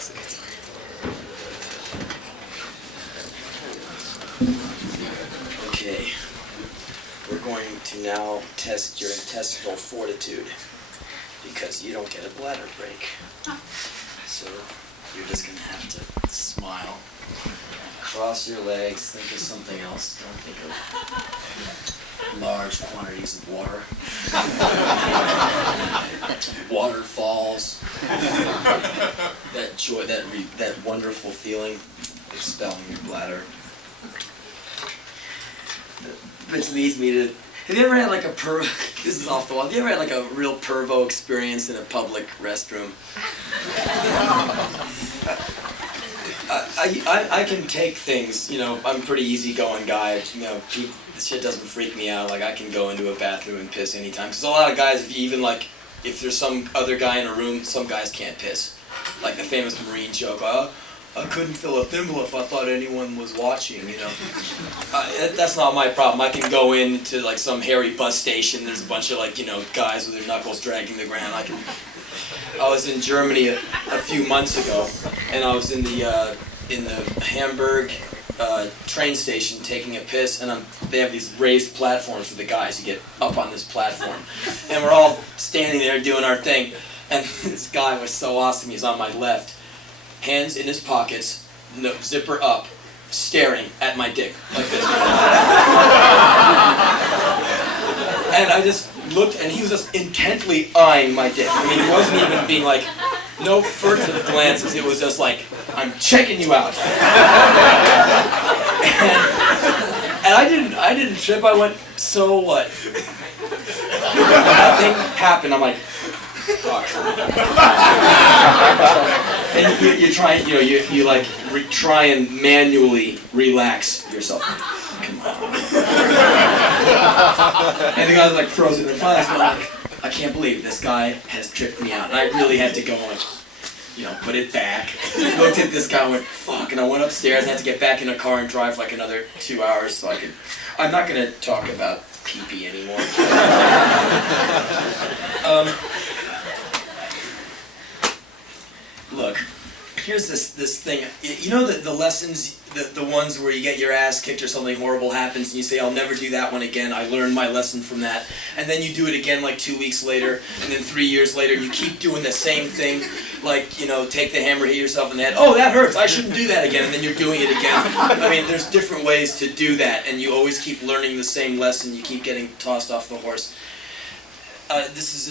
Okay, we're going to now test your intestinal fortitude because you don't get a bladder break. So you're just going to have to smile, cross your legs, think of something else. Don't think of large quantities of water. Waterfalls. That joy, that wonderful feeling of expelling your bladder. Which leads me to, have you ever had like a this is off the wall, have you ever had like a real pervo experience in a public restroom? I can take things, you know, I'm a pretty easygoing guy, you know, this shit doesn't freak me out, like I can go into a bathroom and piss anytime, because a lot of guys, if you even like, if there's some other guy in a room, some guys can't piss. Like the famous Marine joke, I couldn't fill a thimble if I thought anyone was watching, you know. That's not my problem. I can go into like some hairy bus station, there's a bunch of like, you know, guys with their knuckles dragging the ground. I was in Germany a few months ago, and I was in the Hamburg train station taking a piss, and they have these raised platforms for the guys. You get up on this platform, and we're all standing there doing our thing, and this guy was so awesome. He's on my left, hands in his pockets, no, zipper up, staring at my dick like this. And I just looked, and he was just intently eyeing my dick. I mean, he wasn't even being like, no furtive glances. It was just like, I'm checking you out. And I didn't trip. I went, so what? Nothing happened. I'm like, and you try, you know, you like try and manually relax yourself. Come on. And the guy was like frozen in front of us, like, I can't believe this guy has tripped me out. And I really had to go and, you know, put it back. Looked at this guy and went, fuck, and I went upstairs and had to get back in a car and drive for like another 2 hours so I could. I'm not gonna talk about pee-pee anymore. Look, here's this thing. You know the lessons, the ones where you get your ass kicked or something horrible happens and you say, I'll never do that one again, I learned my lesson from that. And then you do it again like 2 weeks later, and then 3 years later, and you keep doing the same thing, like, you know, take the hammer, hit yourself in the head, oh, that hurts, I shouldn't do that again, and then you're doing it again. I mean, there's different ways to do that, and you always keep learning the same lesson, you keep getting tossed off the horse. This is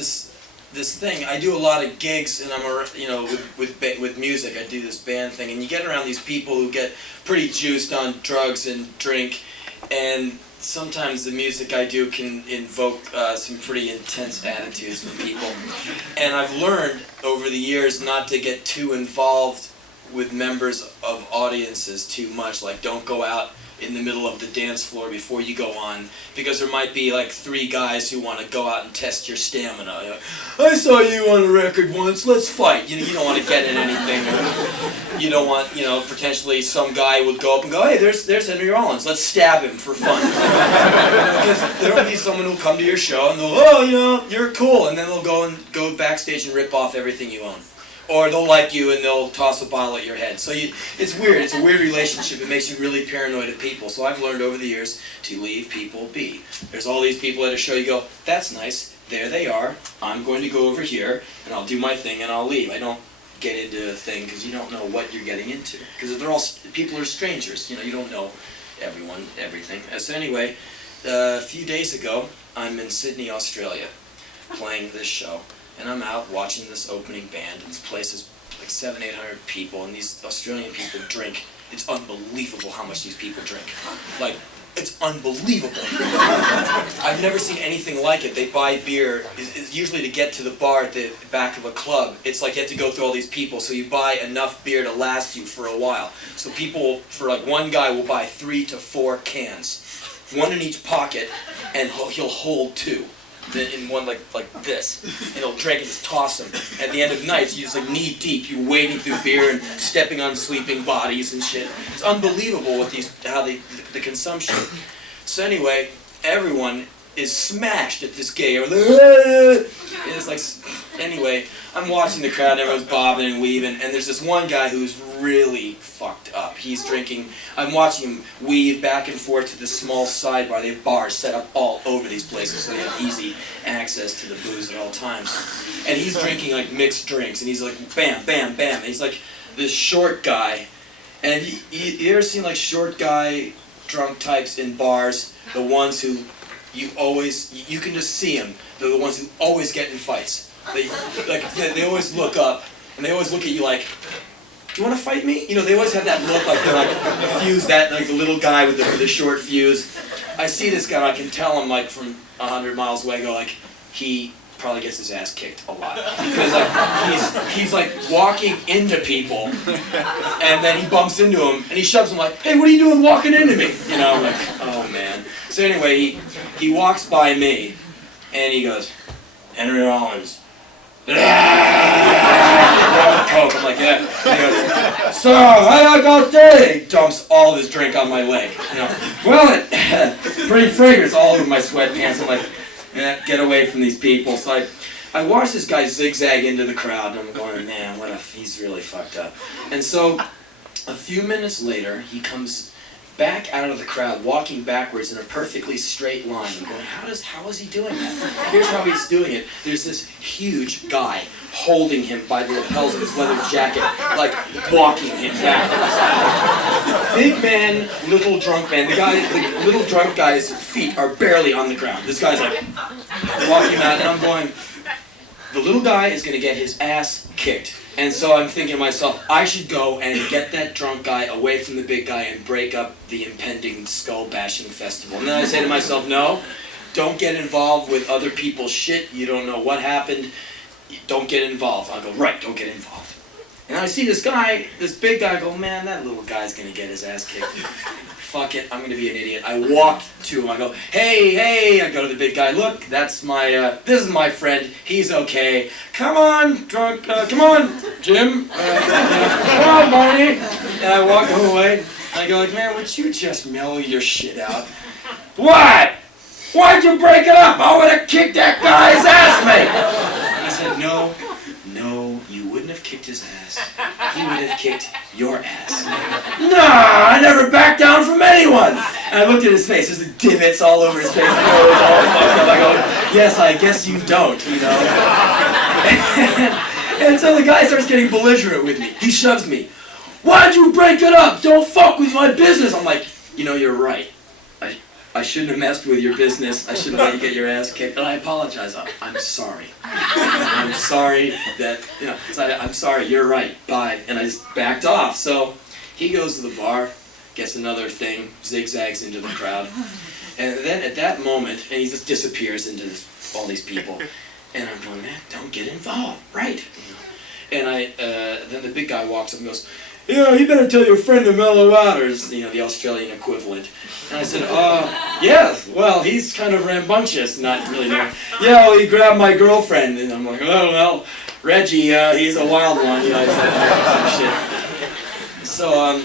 this thing. I do a lot of gigs, and I'm, you know, with music. I do this band thing, and you get around these people who get pretty juiced on drugs and drink, and sometimes the music I do can invoke some pretty intense attitudes from people. And I've learned over the years not to get too involved with members of audiences too much. Like, don't go out in the middle of the dance floor before you go on, because there might be like 3 guys who want to go out and test your stamina. You know, I saw you on a record once, let's fight. You don't want to get in anything. You don't want, you know, potentially some guy would go up and go, hey, there's Henry Rollins, let's stab him for fun. Because there will be someone who'll come to your show and they'll, oh, you know, you're cool, and then they'll go backstage and rip off everything you own. Or they'll like you and they'll toss a bottle at your head. So it's weird. It's a weird relationship. It makes you really paranoid of people. So I've learned over the years to leave people be. There's all these people at a show. You go, that's nice. There they are. I'm going to go over here and I'll do my thing and I'll leave. I don't get into a thing because you don't know what you're getting into. Because people are strangers. You know, you don't know everyone, everything. So anyway, a few days ago, I'm in Sydney, Australia, playing this show. And I'm out watching this opening band, and this place is like 700-800 people, and these Australian people drink. It's unbelievable how much these people drink. Like, it's unbelievable. I've never seen anything like it. They buy beer, usually to get to the bar at the back of a club. It's like you have to go through all these people, so you buy enough beer to last you for a while. So people, for like one guy, will buy 3 to 4 cans, 1 in each pocket, and he'll hold 2. In one like this, and he'll drink and just toss them. At the end of nights, you're just like knee deep. You're wading through beer and stepping on sleeping bodies and shit. It's unbelievable what the consumption. So anyway, everyone is smashed at this gay. And it's like, anyway, I'm watching the crowd, and everyone's bobbing and weaving, and there's this one guy who's really fucked up. He's drinking, I'm watching him weave back and forth to this small sidebar. They have bars set up all over these places, so they have easy access to the booze at all times. And he's drinking like mixed drinks, and he's like, bam, bam, bam. And he's like this short guy. And you ever seen like short guy drunk types in bars? The ones who you can just see them. They're the ones who always get in fights. They always look up, and they always look at you like, do you want to fight me? You know, they always have that look like they're like the fuse, like the little guy with the short fuse. I see this guy, and I can tell him like from 100 miles away, go like, he probably gets his ass kicked a lot. Because like, he's like walking into people, and then he bumps into him, and he shoves him like, hey, what are you doing walking into me? You know, I'm like, oh man. So anyway, he walks by me, and he goes, Henry Rollins. Coke. I'm like, yeah. He goes, so, how you gonna stay? He dumps all of his drink on my leg. You know, well, pretty fragrance all over my sweatpants. I'm like, get away from these people. So I watch this guy zigzag into the crowd, and I'm going, man, he's really fucked up. And so, a few minutes later, he comes back out of the crowd, walking backwards in a perfectly straight line. I'm going, how is he doing that? Here's how he's doing it. There's this huge guy holding him by the lapels of his leather jacket, like walking him backwards. Big man, little drunk man. The little drunk guy's feet are barely on the ground. This guy's like walking him out, and I'm going, the little guy is going to get his ass kicked. And so I'm thinking to myself, I should go and get that drunk guy away from the big guy and break up the impending skull-bashing festival. And then I say to myself, no, don't get involved with other people's shit. You don't know what happened. Don't get involved. I'll go, right, don't get involved. And I see this guy, this big guy, go, man, that little guy's going to get his ass kicked. Fuck it, I'm going to be an idiot. I walk to him, I go, hey, I go to the big guy, look, that's my, this is my friend, he's okay. Come on, drunk, come on, Jim, come on, Barney. And I walk away, and I go like, man, would you just mellow your shit out? What? Why'd you break it up? I would have kicked that guy's ass, mate. And I said, no, you wouldn't have kicked his ass. He would have kicked your ass. Nah, I never backed down from anyone. And I looked at his face. There's divots all over his face. All fucked up. I go, yes, I guess you don't, you know. And so the guy starts getting belligerent with me. He shoves me. Why'd you break it up? Don't fuck with my business. I'm like, you know, you're right. I shouldn't have messed with your business. I shouldn't let you get your ass kicked. And I apologize. I'm sorry. I'm sorry that, you know, I'm sorry, you're right. Bye. And I just backed off. So he goes to the bar, gets another thing, zigzags into the crowd. And then at that moment, and he just disappears into all these people. And I'm going, man, don't get involved. Right. You know? And then the big guy walks up and goes, you better tell your friend to mellow out, or, you know, the Australian equivalent. And I said, yes, well, he's kind of rambunctious, not really knowing. Yeah, well, he grabbed my girlfriend, and I'm like, oh, well, Reggie, he's a wild one, you know, some shit. So,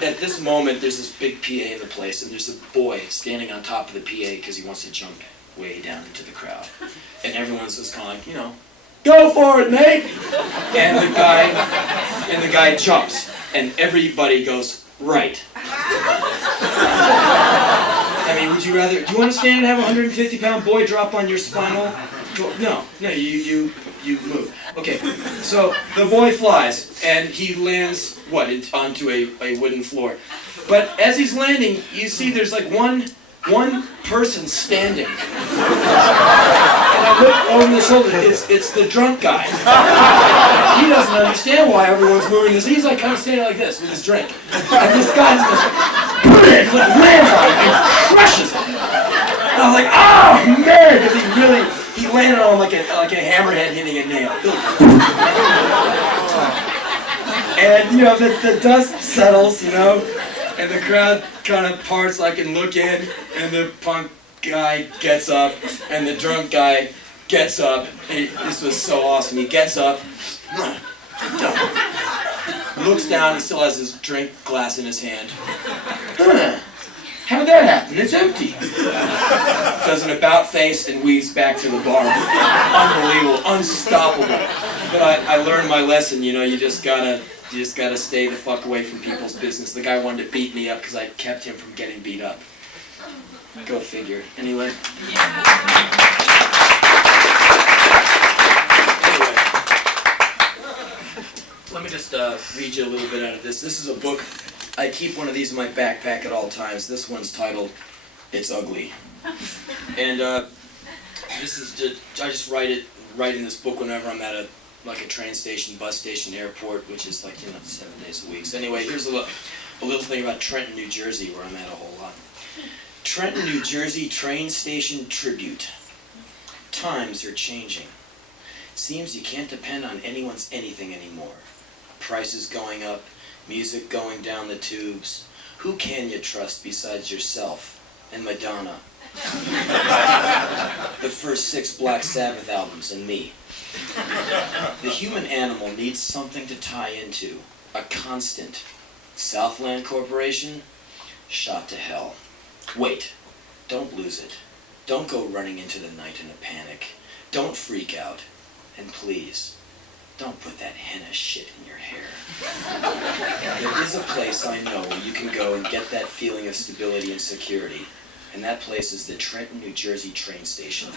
at this moment, there's this big PA in the place, and there's a boy standing on top of the PA because he wants to jump way down into the crowd. And everyone's just kind of like, you know, go for it, mate! And the guy jumps, and everybody goes, right. I mean, would you rather, do you want to stand and have a 150-pound boy drop on your spinal? No, you move. Okay, so the boy flies, and he lands, onto a wooden floor. But as he's landing, you see there's like one person standing. And I look over the shoulder, it's the drunk guy. He doesn't understand why everyone's moving this. He's like kind of standing like this with his drink. And this guy's just lands on him and crushes him. And I was like, oh man, because he landed on him like a hammerhead hitting a nail. And you know, the dust settles, you know, and the crowd kind of parts like and look in, and the punk guy gets up, and the drunk guy gets up. And this was so awesome. He gets up, looks down, he still has his drink glass in his hand. How'd that that happen? It's empty. Does an about face and weaves back to the bar. Unbelievable, unstoppable. But I learned my lesson, you know, you just gotta stay the fuck away from people's business. The guy wanted to beat me up because I kept him from getting beat up. Go figure. Anyway. Let me just read you a little bit out of this. This is a book. I keep one of these in my backpack at all times. This one's titled, It's Ugly. And this is just, I just write in this book whenever I'm at a train station, bus station, airport, which is 7 days a week. So anyway, here's a little thing about Trenton, New Jersey, where I'm at a whole lot. Trenton, New Jersey train station tribute. Times are changing. Seems you can't depend on anyone's anything anymore. Prices going up, music going down the tubes. Who can you trust besides yourself and Madonna? The first 6 Black Sabbath albums and me. The human animal needs something to tie into, a constant. Southland Corporation? Shot to hell. Wait, don't lose it. Don't go running into the night in a panic. Don't freak out. And please, don't put that henna shit in your hair. There is a place I know where you can go and get that feeling of stability and security. And that place is the Trenton, New Jersey train station.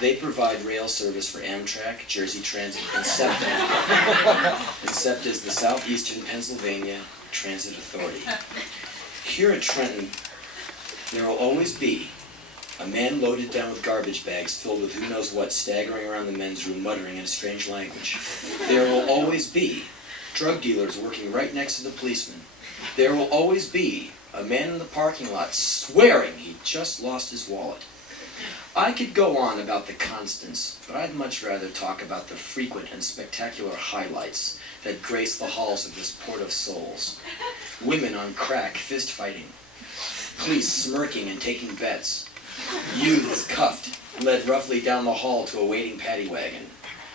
They provide rail service for Amtrak, Jersey Transit, and SEPTA. And SEPTA is the Southeastern Pennsylvania Transit Authority. Here at Trenton, there will always be a man loaded down with garbage bags filled with who knows what, staggering around the men's room, muttering in a strange language. There will always be drug dealers working right next to the policeman. There will always be a man in the parking lot swearing he just lost his wallet. I could go on about the constants, but I'd much rather talk about the frequent and spectacular highlights that grace the halls of this port of souls. Women on crack fist-fighting. Police smirking and taking bets. Youths cuffed, led roughly down the hall to a waiting paddy wagon.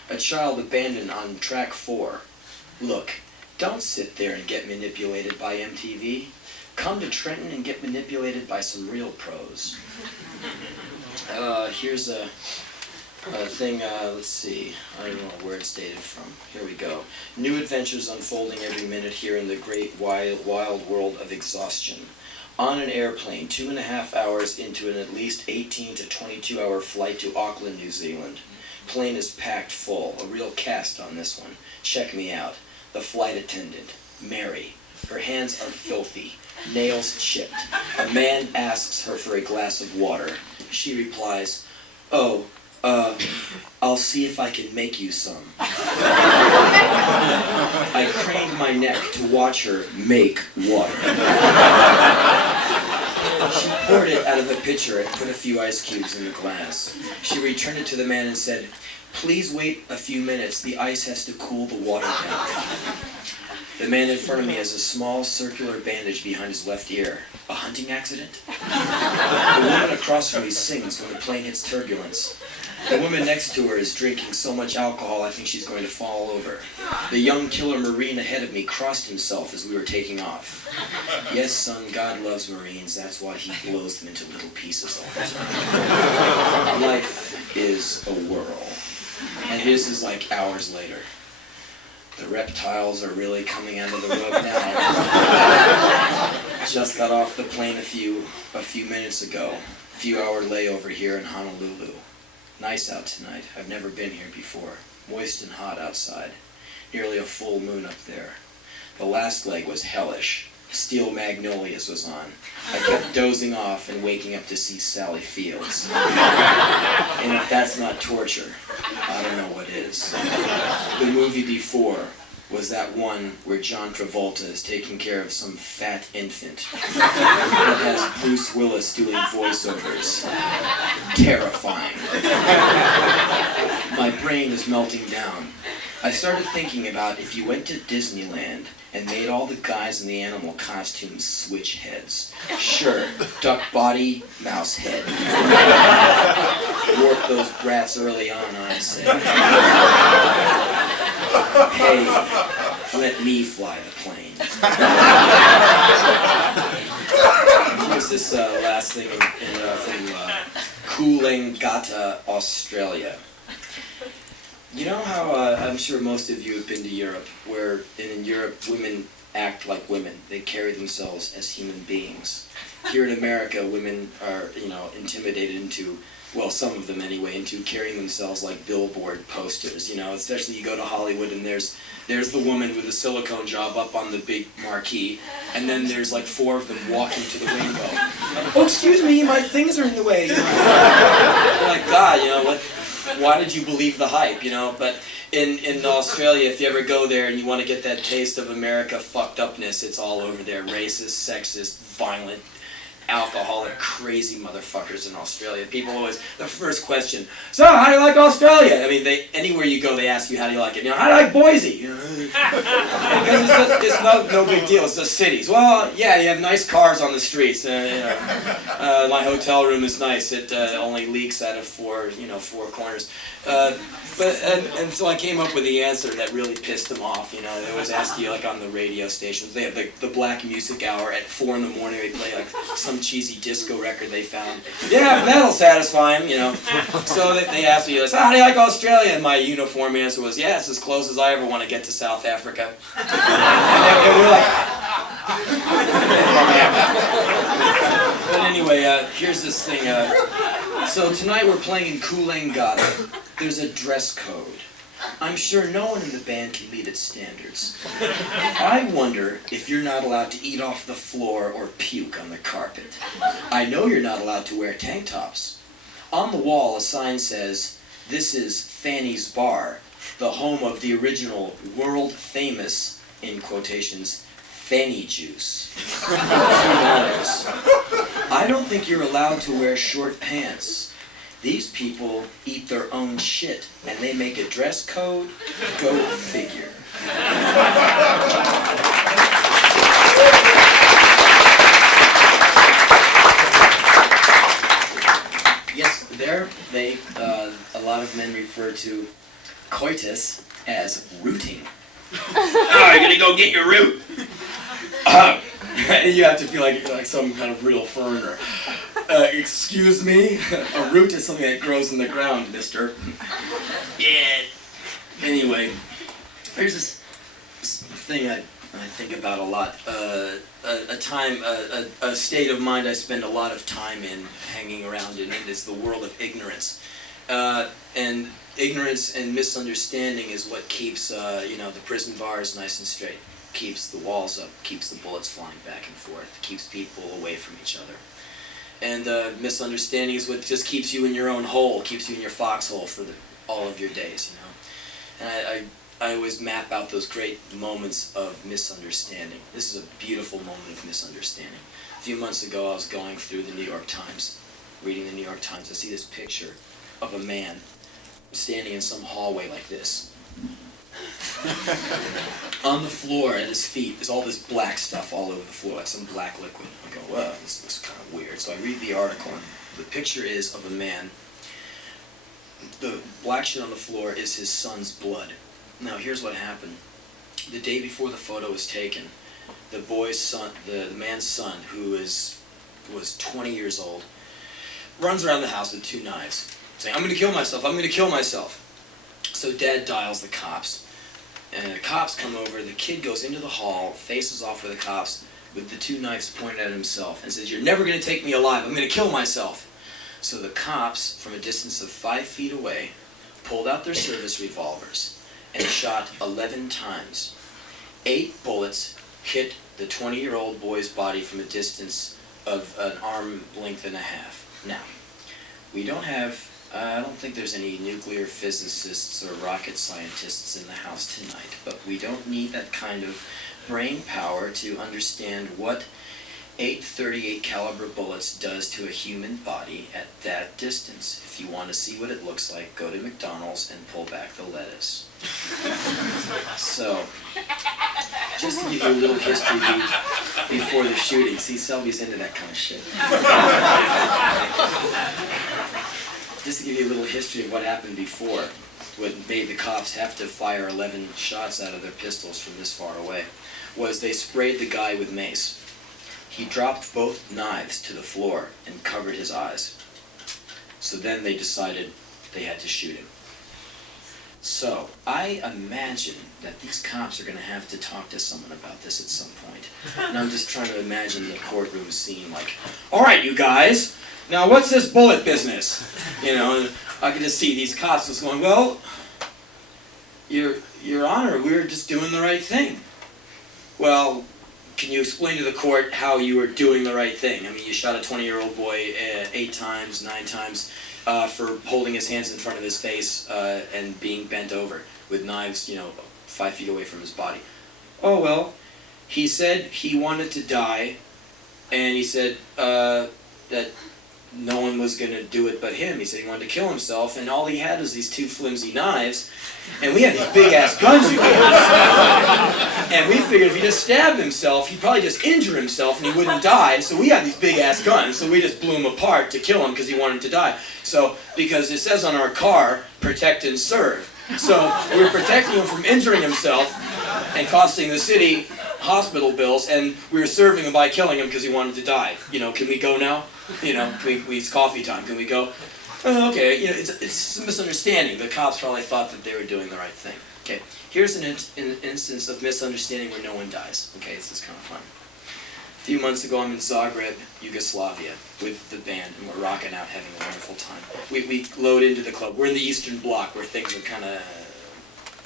A child abandoned on track 4. Look, don't sit there and get manipulated by MTV. Come to Trenton and get manipulated by some real pros. Here's a thing, let's see, I don't know where it's dated from. Here we go. New adventures unfolding every minute here in the great wild world of exhaustion. On an airplane, 2.5 hours into an at least 18 to 22 hour flight to Auckland, New Zealand. Plane is packed full, a real cast on this one. Check me out. The flight attendant, Mary. Her hands are filthy, nails chipped. A man asks her for a glass of water. She replies, "Oh, I'll see if I can make you some." I craned my neck to watch her make water. She poured it out of a pitcher and put a few ice cubes in the glass. She returned it to the man and said, "Please wait a few minutes. The ice has to cool the water down." The man in front of me has a small circular bandage behind his left ear. A hunting accident? The woman across from me sings when the plane hits turbulence. The woman next to her is drinking so much alcohol I think she's going to fall over. The young killer Marine ahead of me crossed himself as we were taking off. Yes, son, God loves Marines. That's why he blows them into little pieces all the time. Life is a whirl. And his is like hours later. The reptiles are really coming out of the rug now. Just got off the plane a few minutes ago. Few hour layover here in Honolulu. Nice out tonight. I've never been here before. Moist and hot outside. Nearly a full moon up there. The last leg was hellish. Steel Magnolias was on. I kept dozing off and waking up to see Sally Fields. And if that's not torture, I don't know what is. The movie before was that one where John Travolta is taking care of some fat infant. That has Bruce Willis doing voiceovers. Terrifying. My brain is melting down. I started thinking about if you went to Disneyland and made all the guys in the animal costumes switch heads. Sure, duck body, mouse head. Warp those brats early on, I say. Hey, let me fly the plane. Here's this last thing from Coolangatta, Australia. You know how I'm sure most of you have been to Europe, where in Europe women act like women. They carry themselves as human beings. Here in America, women are, intimidated into, well, some of them anyway, into carrying themselves like billboard posters. Especially you go to Hollywood and there's the woman with the silicone job up on the big marquee, and then there's like 4 of them walking to the rainbow. Oh, excuse me, my things are in the way. You're like, God, what? Why did you believe the hype, But in Australia, if you ever go there and you want to get that taste of America fucked upness, it's all over there. Racist, sexist, violent, alcoholic, crazy motherfuckers in Australia. People always, the first question, so how do you like Australia? I mean, anywhere you go, they ask you, how do you like it? How do you like Boise? Because it's no big deal, it's just cities. Well, yeah, you have nice cars on the streets. My hotel room is nice. It only leaks out of 4 corners. And so I came up with the answer that really pissed them off. They always ask you, like on the radio stations, they have the black music hour at 4 in the morning. They play like some cheesy disco record they found. Yeah, but that'll satisfy them, So they asked me, how do you like Australia? And my uniform answer was, yeah, it's as close as I ever want to get to South Africa. And we're like... But anyway, here's this thing. So tonight we're playing in Coolangatta. There's a dress code. I'm sure no one in the band can meet its standards. I wonder if you're not allowed to eat off the floor or puke on the carpet. I know you're not allowed to wear tank tops. On the wall, a sign says, "This is Fanny's Bar, the home of the original world-famous, in quotations, Fanny juice." I don't think you're allowed to wear short pants. These people eat their own shit, and they make a dress code? Go figure. Yes, a lot of men refer to coitus as rooting. Oh, you're gonna go get your root. You have to feel like some kind of real foreigner. Excuse me? A root is something that grows in the ground, mister. Yeah. Anyway, here's this thing I think about a lot. A state of mind I spend a lot of time in, hanging around in, is the world of ignorance. And ignorance and misunderstanding is what keeps, the prison bars nice and straight. Keeps the walls up, keeps the bullets flying back and forth, keeps people away from each other. And misunderstanding is what just keeps you in your own hole, keeps you in your foxhole for all of your days, And I always map out those great moments of misunderstanding. This is a beautiful moment of misunderstanding. A few months ago, I was going through the New York Times, reading the New York Times. I see this picture of a man standing in some hallway like this. On the floor at his feet is all this black stuff all over the floor, like some black liquid. I go, whoa, this looks kind of weird. So I read the article, and the picture is of a man. The black shit on the floor is his son's blood. Now, here's what happened. The day before the photo was taken, the boy's son, the man's son, who was 20 years old, runs around the house with 2 knives, saying, "I'm going to kill myself, I'm going to kill myself." So Dad dials the cops. And the cops come over, the kid goes into the hall, faces off with the cops with the 2 knives pointed at himself and says, "You're never going to take me alive, I'm going to kill myself." So the cops, from a distance of 5 feet away, pulled out their service revolvers and shot 11 times. 8 bullets hit the 20-year-old boy's body from a distance of an arm length and a half. Now, we don't have... I don't think there's any nuclear physicists or rocket scientists in the house tonight, but we don't need that kind of brain power to understand what 8.38 caliber bullets does to a human body at that distance. If you want to see what it looks like, go to McDonald's and pull back the lettuce. So, just to give you a little history before the shooting. See, Selby's into that kind of shit. Just to give you a little history of what happened before, what made the cops have to fire 11 shots out of their pistols from this far away, was they sprayed the guy with mace. he dropped both knives to the floor and covered his eyes. So then they decided they had to shoot him. So I imagine that these cops are going to have to talk to someone about this at some point. And I'm just trying to imagine the courtroom scene like, all right, you guys, now what's this bullet business? You know, and I can just see these cops just going, well, Your Honor, we were just doing the right thing. Well, can you explain to the court how you were doing the right thing? I mean, you shot a 20-year-old boy 8 times, 9 times, for holding his hands in front of his face and being bent over with knives, 5 feet away from his body. Oh, well, he said he wanted to die, and he said that no one was going to do it but him. He said he wanted to kill himself, and all he had was these 2 flimsy knives, and we had these big-ass guns we could use. And we figured if he just stabbed himself, he'd probably just injure himself and he wouldn't die, so we had these big-ass guns, so we just blew him apart to kill him because he wanted to die. So, because it says on our car, protect and serve. So, we were protecting him from injuring himself and costing the city hospital bills, and we were serving him by killing him because he wanted to die. Can we go now? It's coffee time. Can we go? Oh, okay. It's a misunderstanding. The cops probably thought that they were doing the right thing. Okay. Here's an instance of misunderstanding where no one dies. Okay, this is kind of fun. A few months ago, I'm in Zagreb, Yugoslavia, with the band, and we're rocking out, having a wonderful time. We load into the club. We're in the Eastern Bloc, where things are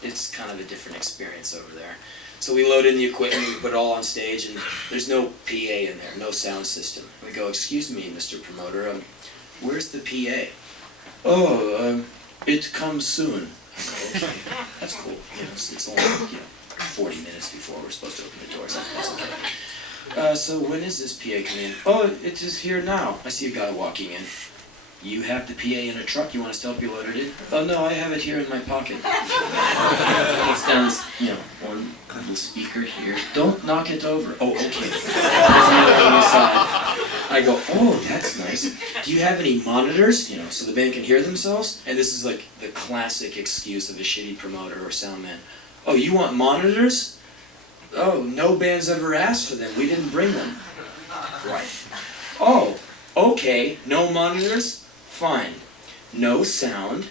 it's kind of a different experience over there. So we load in the equipment, we put it all on stage, and there's no PA in there, no sound system. We go, excuse me, Mr. Promoter, where's the PA? Oh, it comes soon. I go, okay, that's cool. It's only 40 minutes before we're supposed to open the doors. That's okay. So when is this PA coming in? Oh, it is here now. I see a guy walking in. You have the PA in a truck? You want us to help you load it in? Oh no, I have it here in my pocket. It's down, one little speaker here. Don't knock it over. Oh, okay. I go, oh, that's nice. Do you have any monitors? So the band can hear themselves? And this is like the classic excuse of a shitty promoter or sound man. Oh, you want monitors? Oh, no band's ever asked for them. We didn't bring them. Right. Oh, okay. No monitors? Fine. No sound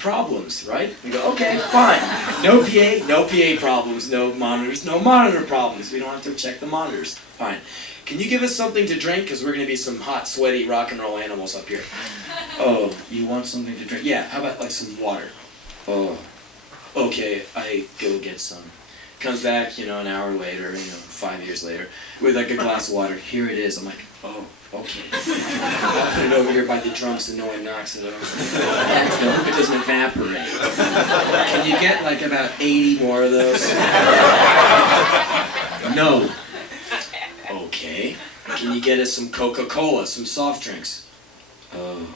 problems, right? We go, okay, fine. No PA problems, no monitors, no monitor problems. We don't have to check the monitors. Fine. Can you give us something to drink? Because we're going to be some hot, sweaty rock and roll animals up here. Oh, you want something to drink? Yeah, how about like some water? Oh, okay, I go get some. Comes back, an hour later, 5 years later, with like a glass of water. Here it is. I'm like, oh, okay. I'll put it over here by the drums so no one knocks it over. I hope it doesn't evaporate. Can you get like about 80 more of those? No. Okay. Can you get us some Coca-Cola, some soft drinks? Oh.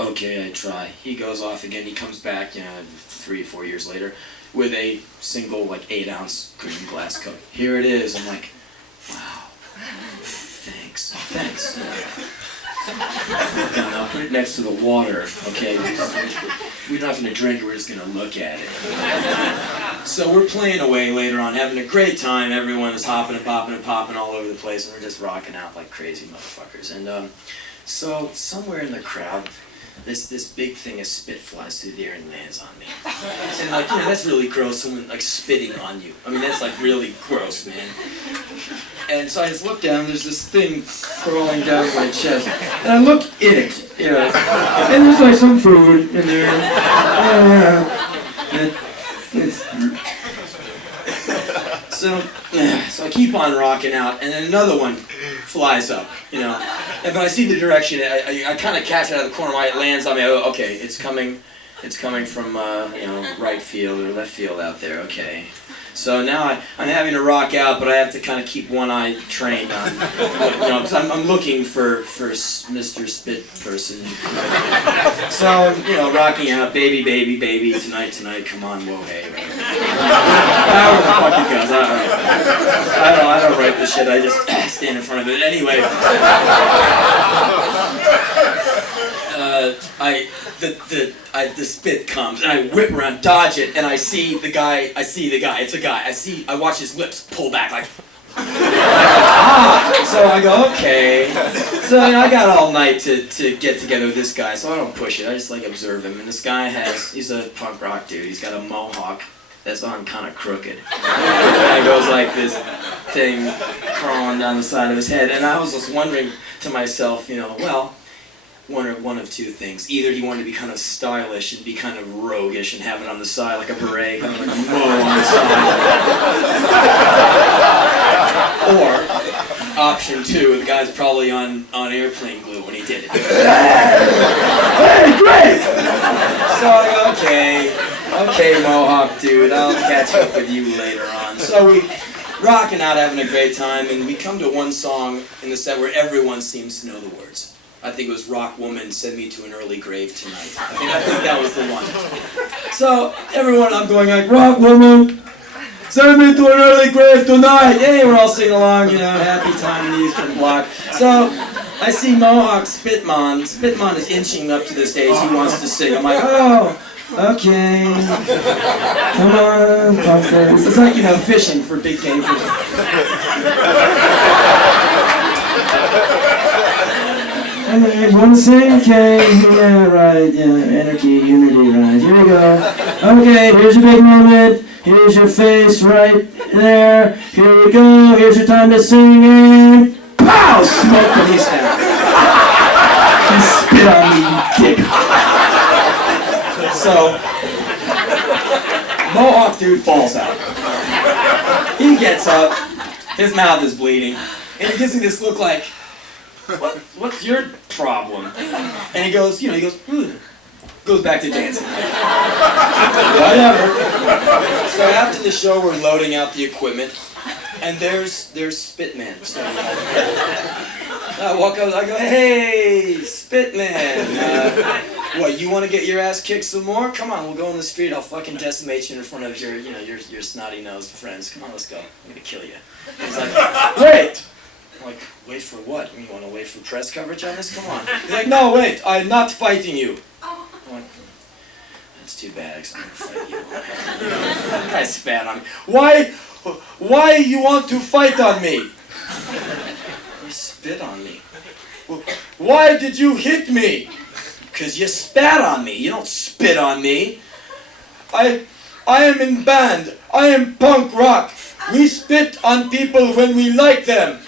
Okay, I try. He goes off again. He comes back, 3 or 4 years later, with a single 8-ounce green glass Coke. Here it is. I'm like, wow. Thanks. Now I'll put it next to the water, okay? We're not going to drink it, we're just going to look at it. So we're playing away later on, having a great time. Everyone is hopping and popping and popping all over the place, and we're just rocking out like crazy motherfuckers. And so somewhere in the crowd, this big thing of spit flies through the air and lands on me. And that's really gross, someone spitting on you. I mean, that's really gross, man. And so I just look down, there's this thing crawling down my chest, and I look in it, and there's some food in there. So I keep on rocking out, and then another one flies up, And when I see the direction, I kind of catch it out of the corner of my eye, it lands on me. Oh, okay, it's coming from right field or left field out there. Okay. So now I'm having to rock out, but I have to kind of keep one eye trained on, because I'm looking for Mr. Spit person. So, rocking out, baby, tonight, come on, whoa, hey. However the fuck it goes, I don't write the shit, I just stand in front of it. Anyway, the spit comes, and I whip around, dodge it, and I see the guy, it's a guy, I watch his lips pull back, like, So I go, okay. So I got all night to get together with this guy, so I don't push it. I just like observe him. And this guy he's a punk rock dude. He's got a mohawk that's on kind of crooked. And it goes like this thing crawling down the side of his head. And I was just wondering to myself, well, one of two things. Either he wanted to be kind of stylish and be kind of roguish and have it on the side like a beret, kind of like a mo on the side. Or, option two, the guy's probably on airplane glue when he did it. Hey, great! So I go, okay, Mohawk dude, I'll catch up with you later on. So we rocking out, having a great time, and we come to one song in the set where everyone seems to know the words. I think it was Rock Woman, Send Me to an Early Grave Tonight. I think that was the one. So everyone, I'm going like, Rock Woman, send me to an early grave tonight. Yay, we're all singing along, happy time in the Eastern Bloc. So I see Mohawk Spitman. Spitman is inching up to the stage. He wants to sing. I'm like, oh, okay. Come on, pumpkins. It's like, fishing for big game fishing. And one sing, okay, yeah, right, yeah, anarchy, unity, right, here we go. Okay, here's your big moment, here's your face right there, here we go, here's your time to sing, and pow, smoke the least down. And spit on me, you dick. So, Mohawk dude falls out. He gets up, his mouth is bleeding, and he gives me this look like, what's your problem? And he goes, goes back to dancing. Whatever. So after the show, we're loading out the equipment, and there's Spitman. I walk up, I go, hey, Spitman. What, you want to get your ass kicked some more? Come on, we'll go on the street. I'll fucking decimate you in front of your snotty-nosed friends. Come on, let's go. I'm gonna kill you. He's like, wait. I'm like, wait for what? You want to wait for press coverage on this? Come on. He's like, no, wait, I'm not fighting you. I'm like, that's too bad, because I'm going to fight you. That guy spat on me. Why you want to fight on me? You spit on me. Why did you hit me? Because you spat on me. You don't spit on me. I am in band. I am punk rock. We spit on people when we like them.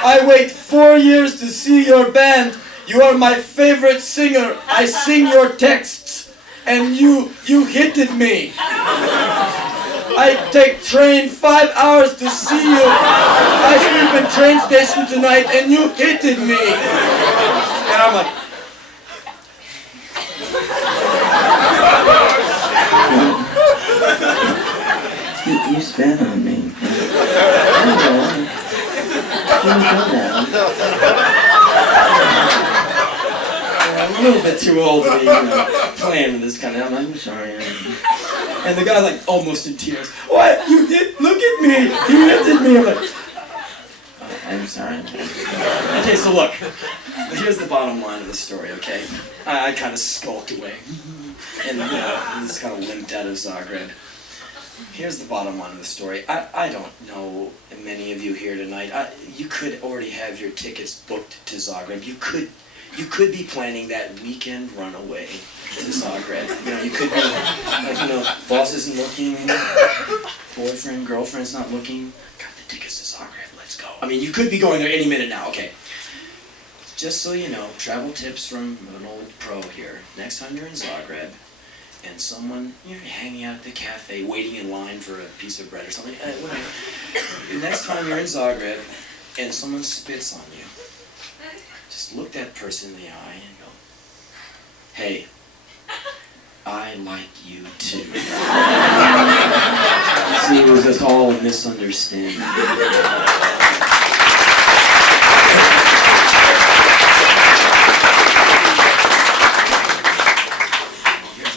I wait 4 years to see your band. You are my favorite singer. I sing your texts. And you hitted me. I take train 5 hours to see you. I sleep in train station tonight and you hitted me. And I'm like... You spat on me. I'm a little bit too old to be playing with this kind of... I'm sorry. And the guy's like almost in tears. What? You did? Look at me. You hitted me. I'm like... I'm sorry. Okay, so look. Here's the bottom line of the story, okay? I kind of skulked away. And just kind of limped out of Zagreb. Here's the bottom line of the story. I don't know many of you here tonight. You could already have your tickets booked to Zagreb. You could be planning that weekend runaway to Zagreb. You could be like, boss isn't looking, boyfriend, girlfriend's not looking. Got the tickets to Zagreb, let's go. I mean, you could be going there any minute now, okay. Just so you know, travel tips from an old pro here. Next time you're in Zagreb, and someone, you're hanging out at the cafe, waiting in line for a piece of bread or something, whatever. The next time you're in Zagreb, and someone spits on you, just look that person in the eye and go, hey, I like you too. See, it was just all a misunderstanding.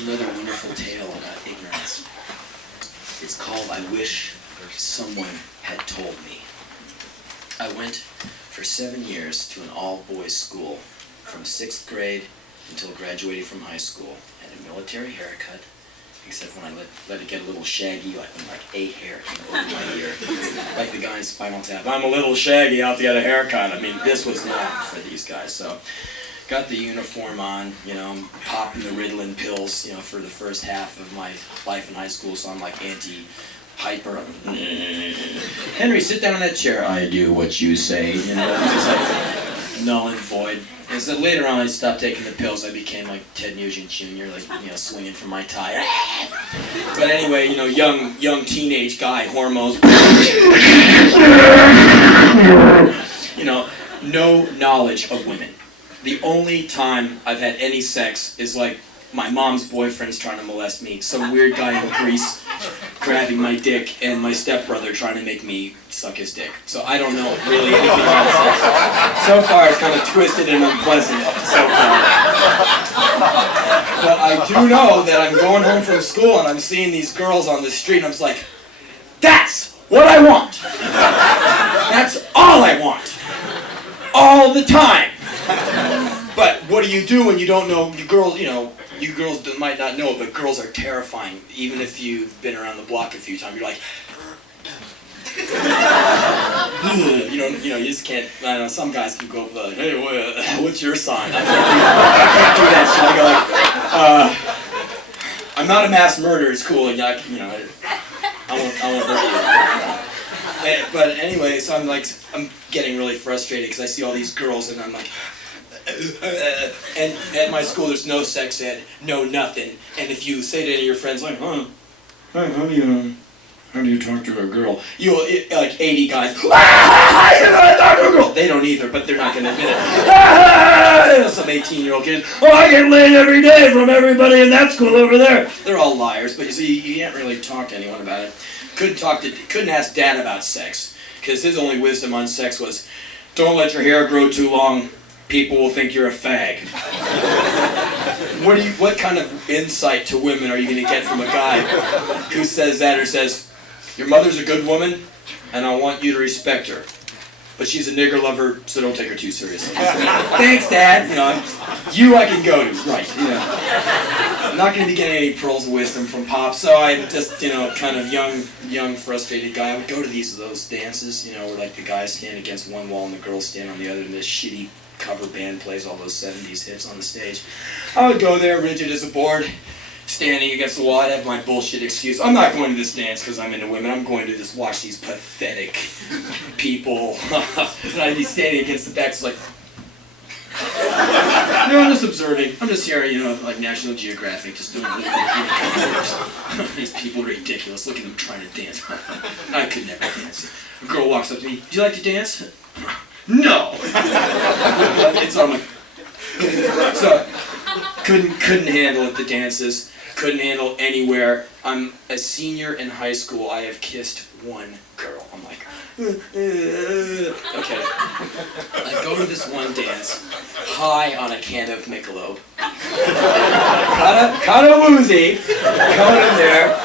Another wonderful tale about ignorance. It's called I Wish Someone Had Told Me. I went for 7 years to an all-boys school from 6th grade until graduating from high school. Had a military haircut, except when I let it get a little shaggy, like when like a hair came over my ear, like the guy in Spinal Tap. I'm a little shaggy out to get a haircut. I mean, this was not for these guys. So, got the uniform on, you know, I'm popping the Ritalin pills, you know, for the first half of my life in high school. So I'm like anti-hyper. Henry, sit down in that chair. I do what you say. You know, just like null and void. And so later on, I stopped taking the pills. I became like Ted Nugent Jr., like, you know, swinging from my tie. But anyway, you know, young teenage guy, hormones. You know, no knowledge of women. The only time I've had any sex is like my mom's boyfriend's trying to molest me. Some weird guy in Greece grabbing my dick, and my stepbrother trying to make me suck his dick. So I don't know really anything about sex. So far it's kind of twisted and unpleasant so far. But I do know that I'm going home from school and I'm seeing these girls on the street and I'm just like, that's what I want. That's all I want. All the time. But what do you do when you don't know? You girls, you know, you girls might not know, but girls are terrifying. Even if you've been around the block a few times, you're like, you know, you just can't. I don't know. Some guys can go like, hey, what's your sign? I can't do that shit. I go like, I'm not a mass murderer. It's cool, and you know, I won't hurt you. But anyway, so I'm getting really frustrated because I see all these girls, and I'm like. And at my school there's no sex ed, no nothing. And if you say to any of your friends like, how do you talk to a girl? Like 80 guys, how do you talk to a girl? They don't either, but they're not going to admit it. Some 18-year-old kid, I get laid every day from everybody in that school over there. They're all liars, but you see, you can't really talk to anyone about it. Couldn't ask Dad about sex, because his only wisdom on sex was, don't let your hair grow too long. People will think you're a fag. What kind of insight to women are you going to get from a guy who says that, or says, your mother's a good woman, and I want you to respect her, but she's a nigger lover, so don't take her too seriously. Thanks, Dad. You know, I can go to, right? You know, I'm not going to be getting any pearls of wisdom from Pop, so I'm just, you know, kind of young, frustrated guy. I would go to those dances, you know, where like the guys stand against one wall and the girls stand on the other, and this shitty cover band plays all those 70s hits on the stage. I would go there, rigid as a board, standing against the wall. I'd have my bullshit excuse. I'm not going to this dance because I'm into women. I'm going to just watch these pathetic people. And I'd be standing against the back, like, no, I'm just observing. I'm just here, you know, like National Geographic, just doing these people are ridiculous. Look at them trying to dance. I could never dance. A girl walks up to me, do you like to dance? No! It's on my... So, couldn't handle it, the dances. Couldn't handle anywhere. I'm a senior in high school. I have kissed one girl. I'm like, okay. I go to this one dance, high on a can of Michelob. Kinda woozy. Going in there.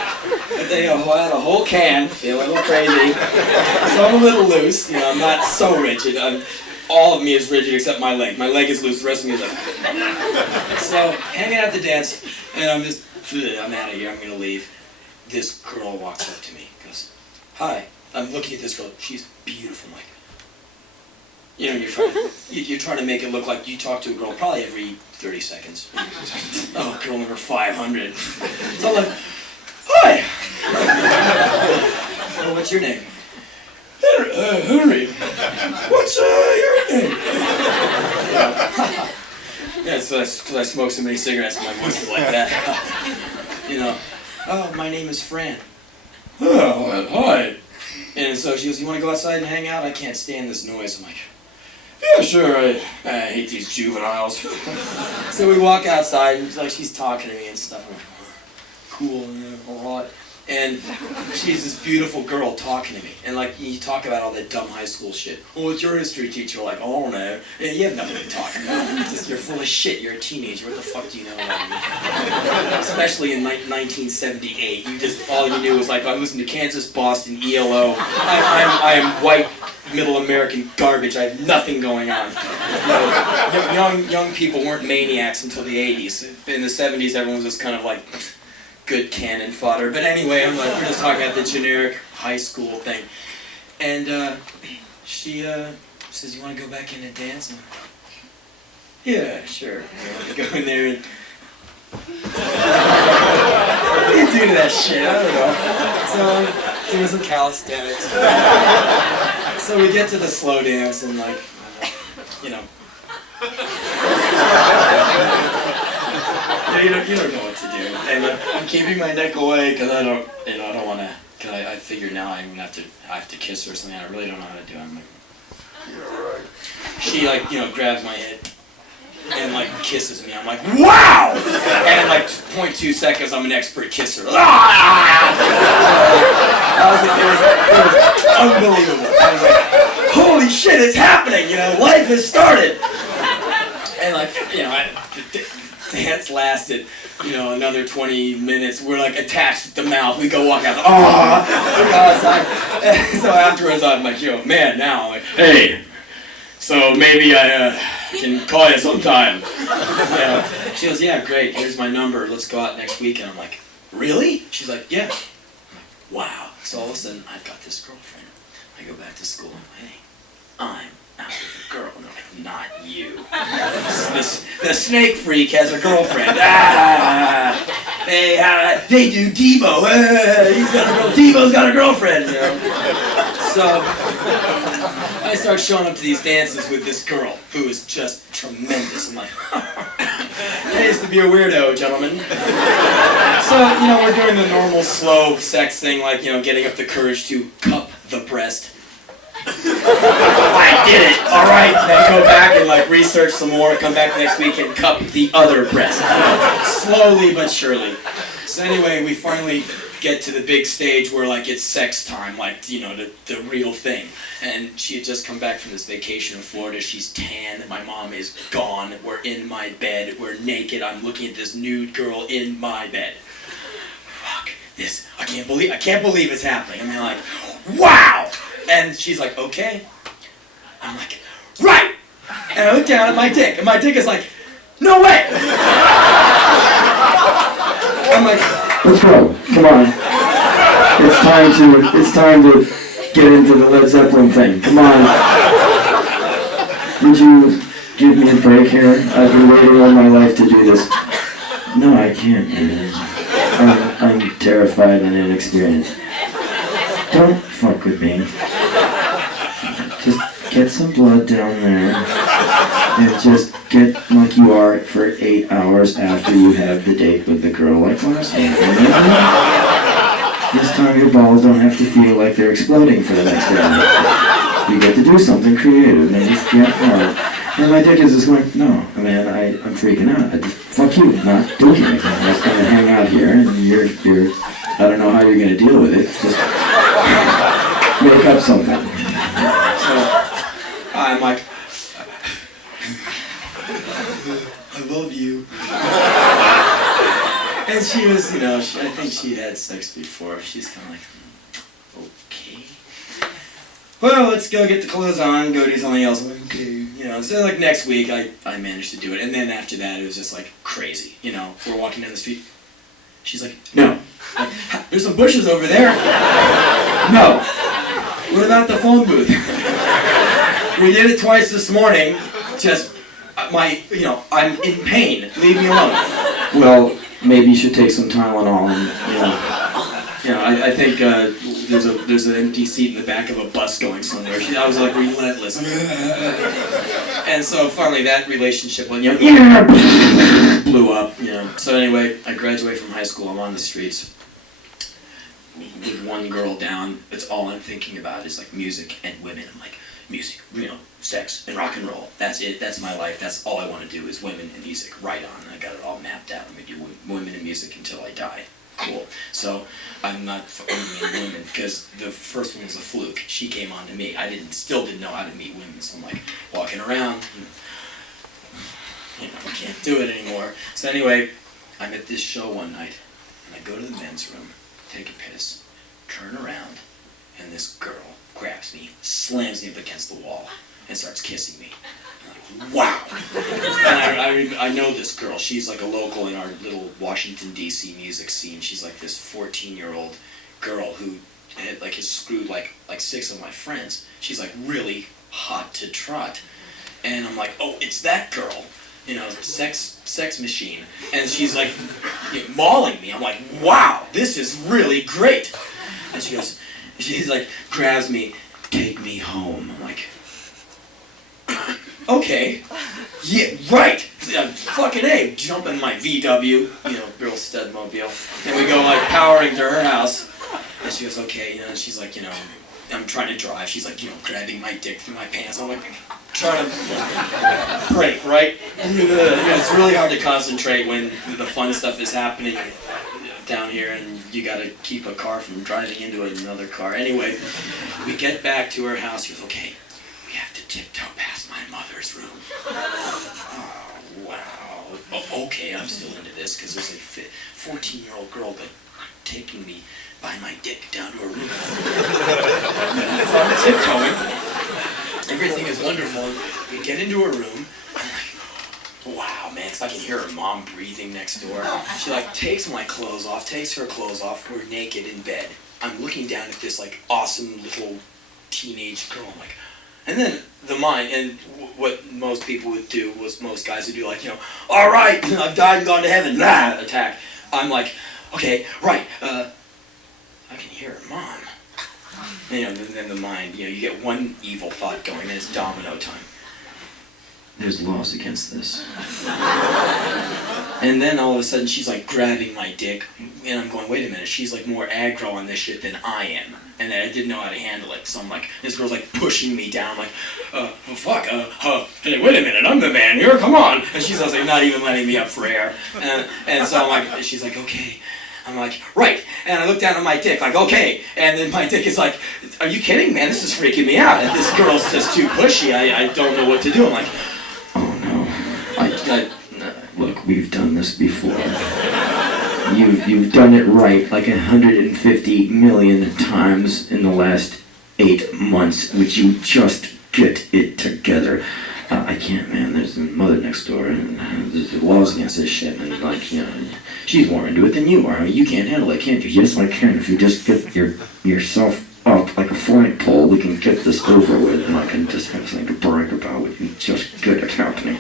They had a whole can, feeling a little crazy. So I'm a little loose, you know, I'm not so rigid. All of me is rigid except my leg. My leg is loose, the rest of me is like... So, hanging out the dance, and I'm out of here, I'm gonna leave. This girl walks up to me, goes, hi. I'm looking at this girl, she's beautiful, I'm like... You know, you're trying to make it look like you talk to a girl probably every 30 seconds. Oh, girl number 500. So I'm like, hi! Well, what's your name? Henry. What's your name? Yeah, so that's because I smoke so many cigarettes and my voice is like that. You know, oh, my name is Fran. Oh, hi. And so she goes, you want to go outside and hang out? I can't stand this noise. I'm like, yeah, sure, I hate these juveniles. So we walk outside and like she's talking to me and stuff. I'm like, cool, yeah, all right. And she's this beautiful girl talking to me. And like, you talk about all that dumb high school shit. Oh, what's your history teacher like? Oh, no. And you have nothing to talk about. You're full of shit. You're a teenager. What the fuck do you know about me? Especially in 1978. All you knew was like, I listened to Kansas, Boston, ELO. I am white, middle American garbage. I have nothing going on. You know, young people weren't maniacs until the 80s. In the 70s, everyone was just kind of like, good cannon fodder. But anyway, I'm like, we're just talking about the generic high school thing. And she says, "You want to go back in and dance?" I'm like, "Yeah, sure." I go in there and what do you do to that shit? I don't know. So doing some calisthenics. So we get to the slow dance and like, you know. You don't know what to do. And I'm keeping my neck away because I don't want to. Because I figure now I have to kiss her or something. I really don't know how to do it. I'm like, she like grabs my head and like kisses me. I'm like, wow! And in like 0.2 seconds, I'm an expert kisser. It was unbelievable. I was like, holy shit, it's happening! Life has started. And like, the dance lasted, another 20 minutes. We're like attached at the mouth. We go walk out. So afterwards, I'm like, man, now I'm like, hey. So maybe I can call you sometime. She goes, yeah, great. Here's my number. Let's go out next weekend. I'm like, really? She's like, yeah. I'm like, wow. So all of a sudden, I've got this girlfriend. I go back to school. I'm like, hey, I'm out with a girl. And they're like, not you. The snake freak has a girlfriend. Hey, they do Devo. He's got a girl. Devo's got a girlfriend. So I start showing up to these dances with this girl who is just tremendous. I'm like, I used to be a weirdo, gentlemen. So, we're doing the normal slow sex thing, like, getting up the courage to cup the breast. I did it! Alright, then go back and like research some more, come back next week and cup the other breast. Slowly but surely. So anyway, we finally get to the big stage where like it's sex time, like, the real thing. And she had just come back from this vacation in Florida. She's tan, my mom is gone, we're in my bed, we're naked, I'm looking at this nude girl in my bed. Fuck this, I can't believe it's happening. I mean, like, wow! And she's like, okay. I'm like, right! And I look down at my dick, and my dick is like, no way! I'm like, let's go, come on. It's time to get into the Led Zeppelin thing, come on. Would you give me a break here? I've been waiting all my life to do this. No, I can't, man. I'm terrified and inexperienced. Don't fuck with me. Just get some blood down there and just get like you are for 8 hours after you have the date with the girl like last night. This time your balls don't have to feel like they're exploding for the next hour. You get to do something creative and just get hard. And my dick is just going, no, man, I'm freaking out. Fuck you, not doing anything. I'm just gonna hang out here and you're I don't know how you're gonna deal with it. Just make up something. So I'm like, I love you. And she was, I think she had sex before. She's kind of like, okay. Well, let's go get the clothes on, go do something else. I'm like, okay. So like next week I managed to do it. And then after that it was just like crazy. We're walking down the street. She's like, no. Like, there's some bushes over there. No. What about the phone booth? We did it twice this morning. Just, I'm in pain. Leave me alone. Well, maybe you should take some Tylenol and, I think there's an empty seat in the back of a bus going somewhere. I was like relentless. And so finally that relationship blew up, So anyway, I graduate from high school, I'm on the streets. With one girl down, it's all I'm thinking about is like music and women. I'm like, music, sex and rock and roll. That's it, that's my life, that's all I want to do is women and music. Right on, I got it all mapped out. I'm going to do women and music until I die. Cool. So I'm not only in women because the first one was a fluke. She came on to me. Still didn't know how to meet women. So I'm like walking around. I can't do it anymore. So anyway, I'm at this show one night, and I go to the men's room, take a piss, turn around, and this girl grabs me, slams me up against the wall, and starts kissing me. I'm like, wow. And I know this girl. She's like a local in our little Washington, D.C. music scene. She's like this 14-year-old girl who has screwed like 6 of my friends. She's like really hot to trot. And I'm like, oh, it's that girl. Sex machine. And she's like mauling me. I'm like, wow, this is really great. And she's like, grabs me, take me home. I'm like, okay, yeah, right. Fucking A, jump in my VW, real stud mobile. And we go like powering to her house. And she goes, okay, and she's like, I'm trying to drive. She's like, grabbing my dick through my pants. I'm like, trying to break, right? It's really hard to concentrate when the fun stuff is happening down here and you gotta keep a car from driving into another car. Anyway, we get back to her house. She goes, okay, we have to tiptoe past my mother's room. Oh, wow. Oh, okay, I'm still into this because there's a 14-year-old girl but taking me by my dick down to her room. So I'm tiptoeing. Everything is wonderful. We get into her room. I'm like, wow, man, because I can hear her mom breathing next door. She takes my clothes off, takes her clothes off. We're naked in bed. I'm looking down at this awesome little teenage girl. I'm like, and then the mind, and what most people would do was most guys would do all right, I've died and gone to heaven, attack. I'm like, okay, right, I can hear her mom. And then the mind, you get one evil thought going, and it's domino time. There's laws against this. And then all of a sudden she's grabbing my dick, and I'm going, wait a minute, she's more aggro on this shit than I am. And I didn't know how to handle it, so I'm like, this girl's pushing me down, oh fuck, hey, wait a minute, I'm the man here, come on. And she's not even letting me up for air. And so I'm like, she's like, okay. I'm like, right. And I look down at my dick, okay. And then my dick is like, are you kidding, man? This is freaking me out. And this girl's just too pushy. I don't know what to do. I'm like, oh no. Look, we've done this before. You've done it right 150 million times in the last 8 months. Would you just get it together? I can't, man. There's the mother next door, and there's the laws against this shit, and she's more into it than you are. You can't handle it, can't you? Yes, I can. If you just get yourself up like a flagpole, we can get this over with, and I can just have something to brag about with you. Just get it happening.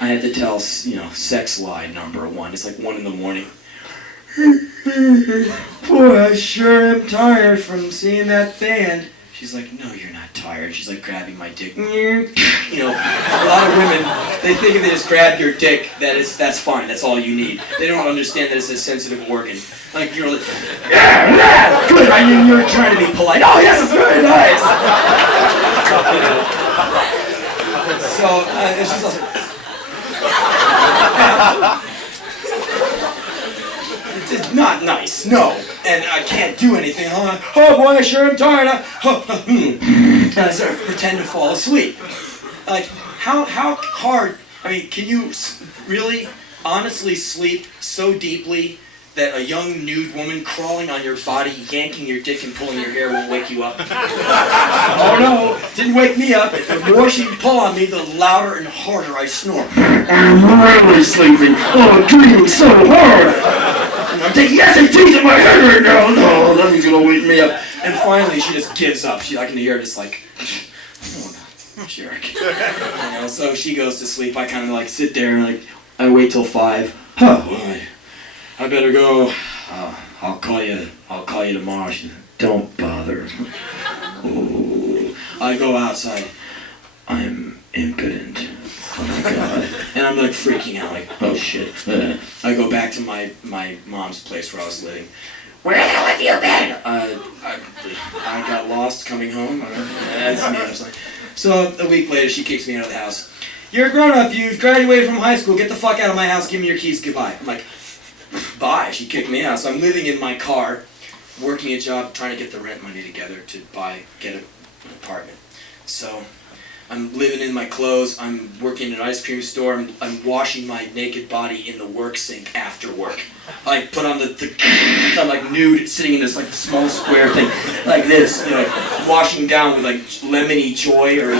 I had to tell, sex lie number 1. It's 1 in the morning. Boy, I sure am tired from seeing that band. She's like, no, you're not tired. She's grabbing my dick. A lot of women, they think if they just grab your dick, that's fine. That's all you need. They don't understand that it's a sensitive organ. You're like, yeah, good. You're trying to be polite. Oh, yes, it's very nice. So, she's also, it's not nice, no. And I can't do anything. I'm like, oh boy, I sure am tired. And I sort of pretend to fall asleep. How hard, can you really honestly sleep so deeply that a young nude woman crawling on your body, yanking your dick and pulling your hair will wake you up? Oh no, didn't wake me up. The more she pull on me, the louder and harder I snore. I'm really sleeping. Oh, dreaming so hard. I'm taking SATs in my head right now. No, nothing's gonna wake me up. And finally, she just gives up. I can hear her just oh, jerk. So she goes to sleep. I kind of sit there and I wait till 5. Well, I better go. I'll call you tomorrow. She said, don't bother. Oh. I go outside. I'm impotent. Oh my god. And I'm freaking out, oh shit. I go back to my mom's place where I was living. Where the hell have you been? I got lost coming home. That's me. So a week later, she kicks me out of the house. You're a grown-up. You graduated from high school. Get the fuck out of my house. Give me your keys. Goodbye. I'm like, bye. She kicked me out. So I'm living in my car, working a job, trying to get the rent money together to get an apartment. So I'm living in my clothes. I'm working in an ice cream store. I'm washing my naked body in the work sink after work. I put on I'm like nude, sitting in this like small square thing, like this, you know, like washing down with like lemony joy or,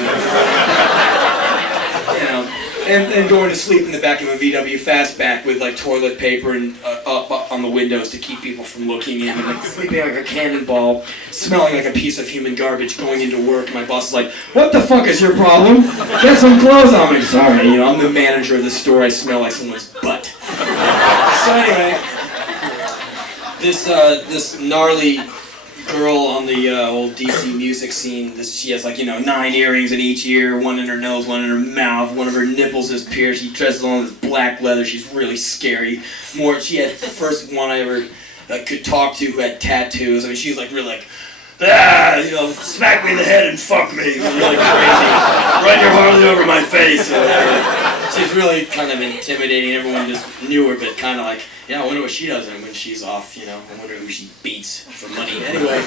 you know, and going to sleep in the back of a VW fastback with like toilet paper and up on the windows to keep people from looking in, and like sleeping like a cannonball, smelling like a piece of human garbage, going into work. And my boss is like, "What the fuck is your problem? Get some clothes on." I'm sorry, you know, I'm the manager of the store. I smell like someone's butt. So anyway, this gnarly girl on the old DC music scene, she has like, you know, 9 earrings in each ear, one in her nose, one in her mouth, one of her nipples is pierced. She dresses on this black leather. She's really scary. She had the first one I ever could talk to who had tattoos. I mean, she was like really like, you know, smack me in the head and fuck me. Really crazy. Run your Harley over my face. She's really kind of intimidating. Everyone just knew her, but kind of like, yeah, I wonder what she does when she's off, you know. I wonder who she beats for money. Anyway,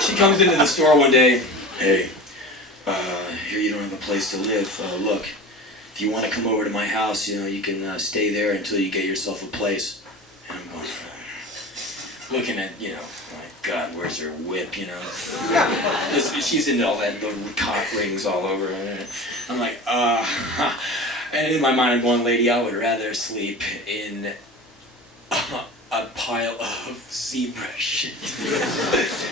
she comes into the store one day. "Hey, here you don't have a place to live. Look, if you want to come over to my house, you know, you can stay there until you get yourself a place." And I'm going, looking at, you know, my God, where's her whip, you know? She's into all that, the cock rings all over her. I'm like, and in my mind I'm going, "Lady, I would rather sleep in a pile of zebra shit."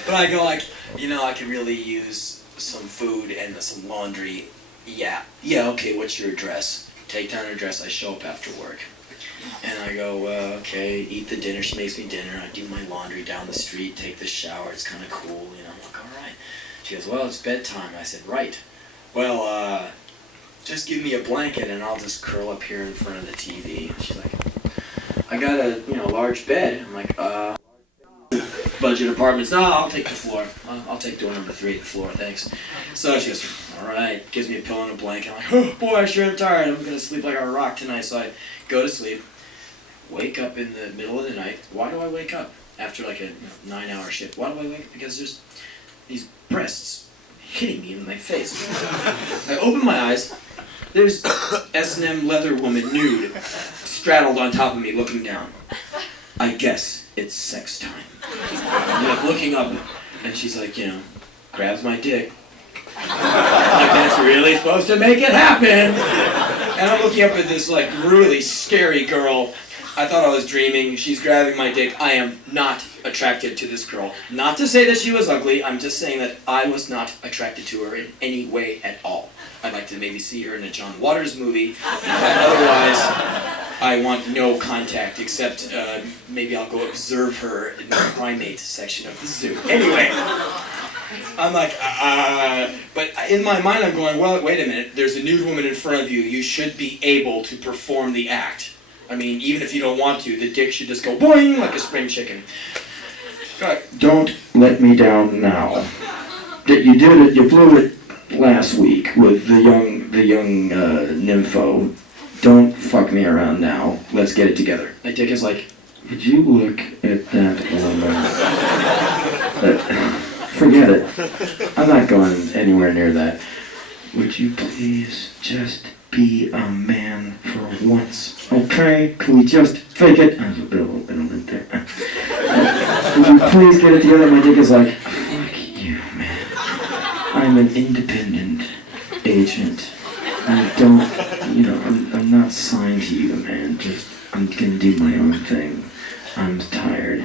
But I go like, you know, I could really use some food and some laundry. Yeah, okay, what's your address? Take down her address. I show up after work. And I go, okay, eat the dinner. She makes me dinner. I do my laundry down the street, take the shower. It's kind of cool, you know. I'm like, all right. She goes, "Well, it's bedtime." I said, "Right. Well, just give me a blanket and I'll just curl up here in front of the TV." She's like, "I got a, you know, large bed." I'm like, budget apartments. "No, I'll take the floor. I'll take door number 3, the floor, thanks." So she goes, "All right," gives me a pillow and a blanket. I'm like, "Oh boy, I sure am tired. I'm gonna sleep like a rock tonight." So I go to sleep, wake up in the middle of the night. Why do I wake up after like a 9-hour shift? Why do I wake up? Because there's these breasts hitting me in my face. I open my eyes. There's S&M leather woman nude, straddled on top of me, looking down. I guess it's sex time. I'm like looking up, and she's like, you know, grabs my dick. Like, that's really supposed to make it happen. And I'm looking up at this like really scary girl. I thought I was dreaming. She's grabbing my dick. I am not attracted to this girl. Not to say that she was ugly. I'm just saying that I was not attracted to her in any way at all. I'd like to maybe see her in a John Waters movie. Otherwise, I want no contact except maybe I'll go observe her in the primate section of the zoo. Anyway, I'm like, but in my mind I'm going, well, wait a minute. There's a nude woman in front of you. You should be able to perform the act. I mean, even if you don't want to, the dick should just go boing like a spring chicken. Don't let me down now. You did it. You blew it last week with the young nympho. Don't fuck me around now. Let's get it together. My dick is like, would you look at that woman? Forget it. I'm not going anywhere near that. Would you please just be a man for once? Okay? Can we just fake it? There's a bit of there. Would you please get it together? My dick is like, fuck you, man. I'm an independent agent. I don't, you know, I'm not signed to you, man. I'm gonna do my own thing. I'm tired.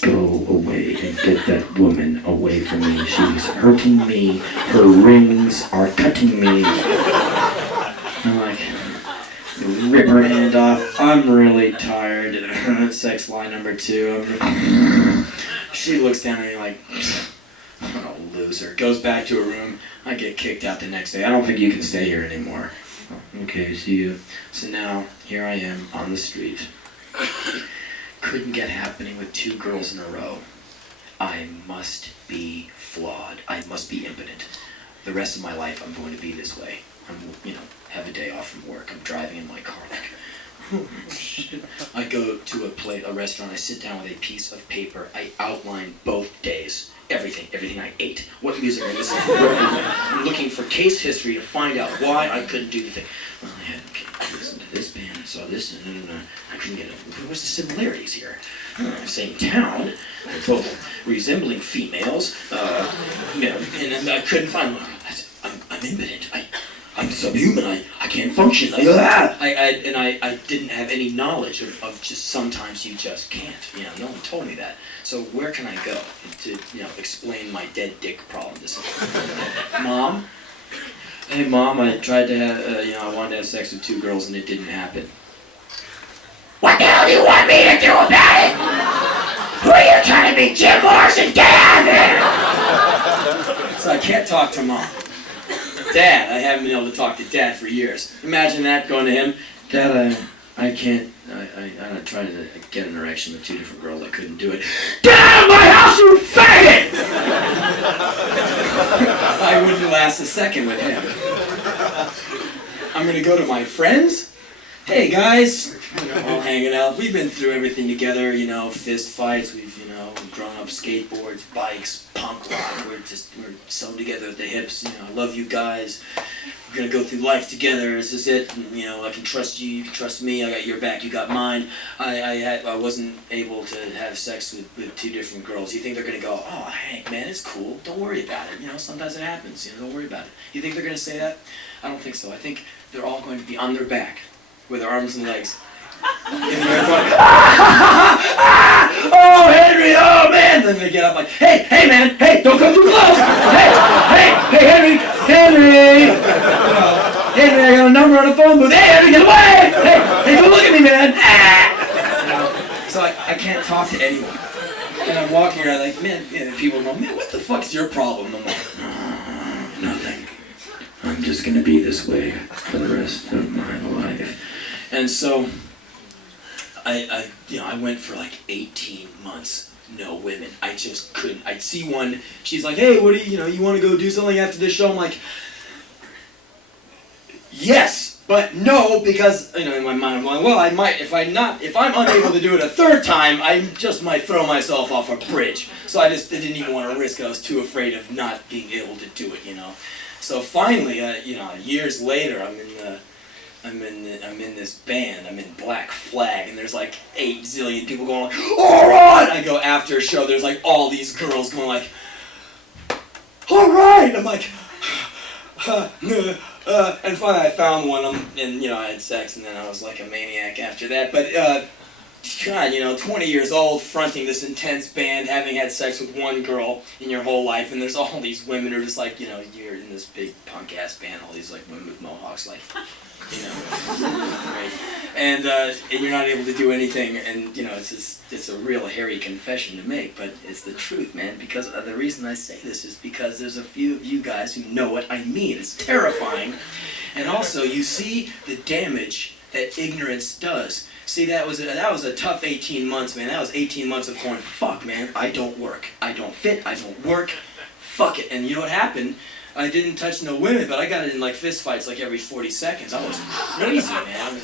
Go away and get that woman away from me. She's hurting me. Her rings are cutting me. I'm like, rip her hand off. I'm really tired. Sex line number 2. She looks down at me like, oh, loser. Goes back to her room. I get kicked out the next day. I don't think you can stay here anymore. Okay, see you. So now, here I am on the street. Couldn't get happening with 2 girls in a row. I must be flawed. I must be impotent. The rest of my life I'm going to be this way. I'm, you know, have a day off from work. I'm driving in my car like, oh shit. I go to a restaurant. I sit down with a piece of paper. I outline both days. everything I ate, what music I listened to, where I went. I'm looking for case history to find out why I couldn't do the thing. Well, I listened to this band, I saw this, and I couldn't get it. What's the similarities here? Same town, they're both resembling females, and I couldn't find one. I'm impotent. I'm subhuman. I can't function. I didn't have any knowledge of just sometimes you just can't. No one told me that. So where can I go to explain my dead dick problem to someone? Mom? Hey Mom, I tried to have I wanted to have sex with 2 girls and it didn't happen. What the hell do you want me to do about it? Who are you trying to be, Jim Morrison? Dad! So I can't talk to Mom. Dad, I haven't been able to talk to Dad for years. Imagine that, going to him. Dad, I can't, I tried to get an erection with 2 different girls, I couldn't do it. Get out of my house, you faggot! I wouldn't last a second with him. I'm gonna go to my friends. Hey guys, all hanging out. We've been through everything together, fist fights, we've, grown up skateboards, bikes, punk rock, we're sewn together at the hips, I love you guys. We're gonna go through life together, this is it, and, I can trust you, you can trust me, I got your back, you got mine. I wasn't able to have sex with 2 different girls. You think they're gonna go, oh Hank, man, it's cool, don't worry about it, sometimes it happens, don't worry about it. You think they're gonna say that? I don't think so. I think they're all going to be on their back, with their arms and legs. In the air going, oh Henry, oh man! Then they get up like, hey man, hey, don't come too close! Hey, Henry! Henry, I got a number on the phone booth. Hey Henry, get away! Hey, don't look at me, man! So I can't talk to anyone. And I'm walking around like, man, people go, man, what the fuck's your problem? I'm like, nothing. I'm just gonna be this way for the rest of my life. And so I went for like 18 months, no women. I just couldn't. I'd see one, she's like, hey, what do you want to go do something after this show? I'm like, yes, but no, because, in my mind I'm going, well, I might, if I'm unable to do it a 3rd time, I just might throw myself off a bridge. So I didn't even want to risk it. I was too afraid of not being able to do it, So finally, years later, I'm in this band, I'm in Black Flag, and there's like 8 zillion people going like, alright! I go after a show, there's like all these girls going like, alright! I'm like, and finally I found one, and I had sex, and then I was like a maniac after that, but God, 20 years old, fronting this intense band, having had sex with 1 girl in your whole life, and there's all these women who are just like, you're in this big punk-ass band, all these like women with mohawks, like, right? And you're not able to do anything, and it's a real hairy confession to make, but it's the truth, man, because the reason I say this is because there's a few of you guys who know what I mean. It's terrifying, and also you see the damage that ignorance does. See, that was a tough 18 months, man. That was 18 months of going, fuck, man, I don't work. I don't fit, I don't work, fuck it. And you know what happened? I didn't touch no women, but I got in like fist fights like every 40 seconds. I was crazy, man.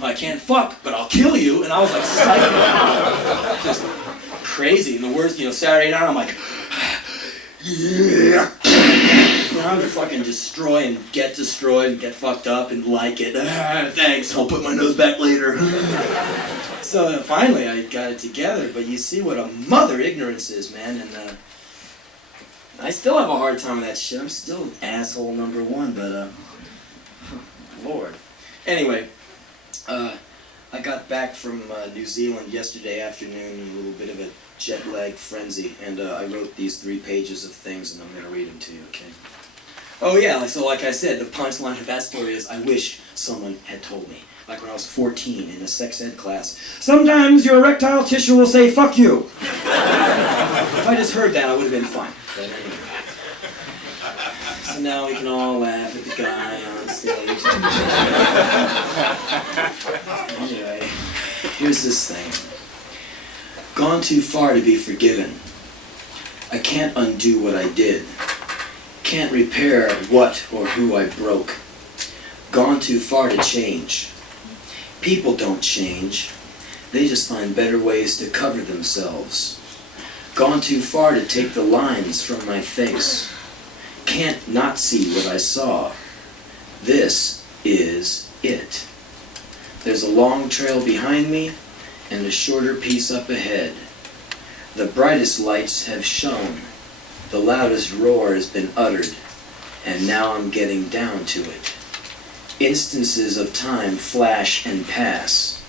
I can't fuck, but I'll kill you. And I was like psycho. Just crazy. And the worst, Saturday night, I'm like, yeah. And I would fucking destroy and get destroyed and get fucked up and like it. Thanks, I'll put my nose back later. So finally I got it together, but you see what a mother ignorance is, man. And I still have a hard time with that shit. I'm still asshole number 1, but Lord. Anyway, I got back from New Zealand yesterday afternoon in a little bit of a jet lag frenzy, and I wrote these 3 pages of things, and I'm going to read them to you, okay? Oh yeah, so like I said, the punchline of that story is, I wish someone had told me. Like when I was 14 in a sex ed class. Sometimes your erectile tissue will say, fuck you. If I just heard that, I would have been fine. But anyway. So now we can all laugh at the guy on stage. Anyway, here's this thing. Gone too far to be forgiven. I can't undo what I did. Can't repair what or who I broke. Gone too far to change. People don't change. They just find better ways to cover themselves. Gone too far to take the lines from my face. Can't not see what I saw. This is it. There's a long trail behind me and a shorter piece up ahead. The brightest lights have shone. The loudest roar has been uttered, and now I'm getting down to it. Instances of time flash and pass.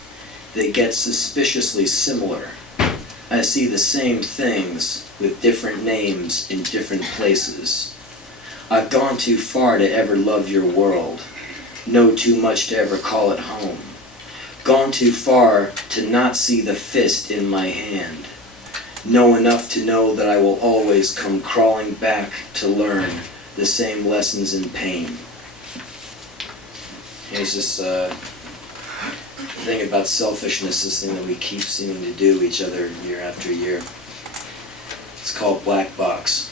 They get suspiciously similar. I see the same things with different names in different places. I've gone too far to ever love your world. Know too much to ever call it home. Gone too far to not see the fist in my hand. Know enough to know that I will always come crawling back to learn the same lessons in pain. Here's this thing about selfishness, this thing that we keep seeming to do each other year after year. It's called black box.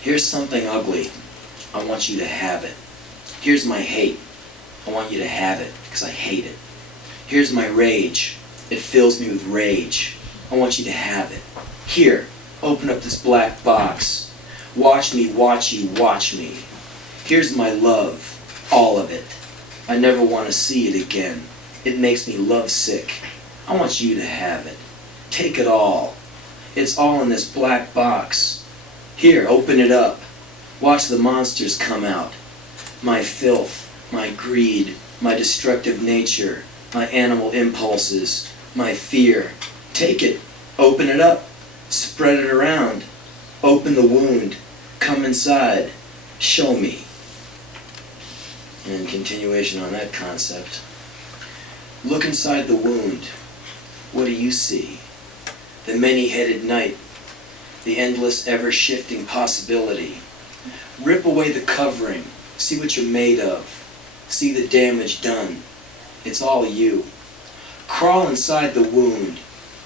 Here's something ugly. I want you to have it. Here's my hate. I want you to have it because I hate it. Here's my rage. It fills me with rage. I want you to have it. Here, open up this black box. Watch me watch you watch me. Here's my love, all of it. I never want to see it again. It makes me lovesick. I want you to have it. Take it all. It's all in this black box. Here, open it up. Watch the monsters come out. My filth, my greed, my destructive nature, my animal impulses, my fear. Take it. Open it up. Spread it around. Open the wound. Come inside. Show me. And in continuation on that concept, look inside the wound. What do you see? The many-headed night, the endless, ever-shifting possibility. Rip away the covering. See what you're made of. See the damage done. It's all you. Crawl inside the wound.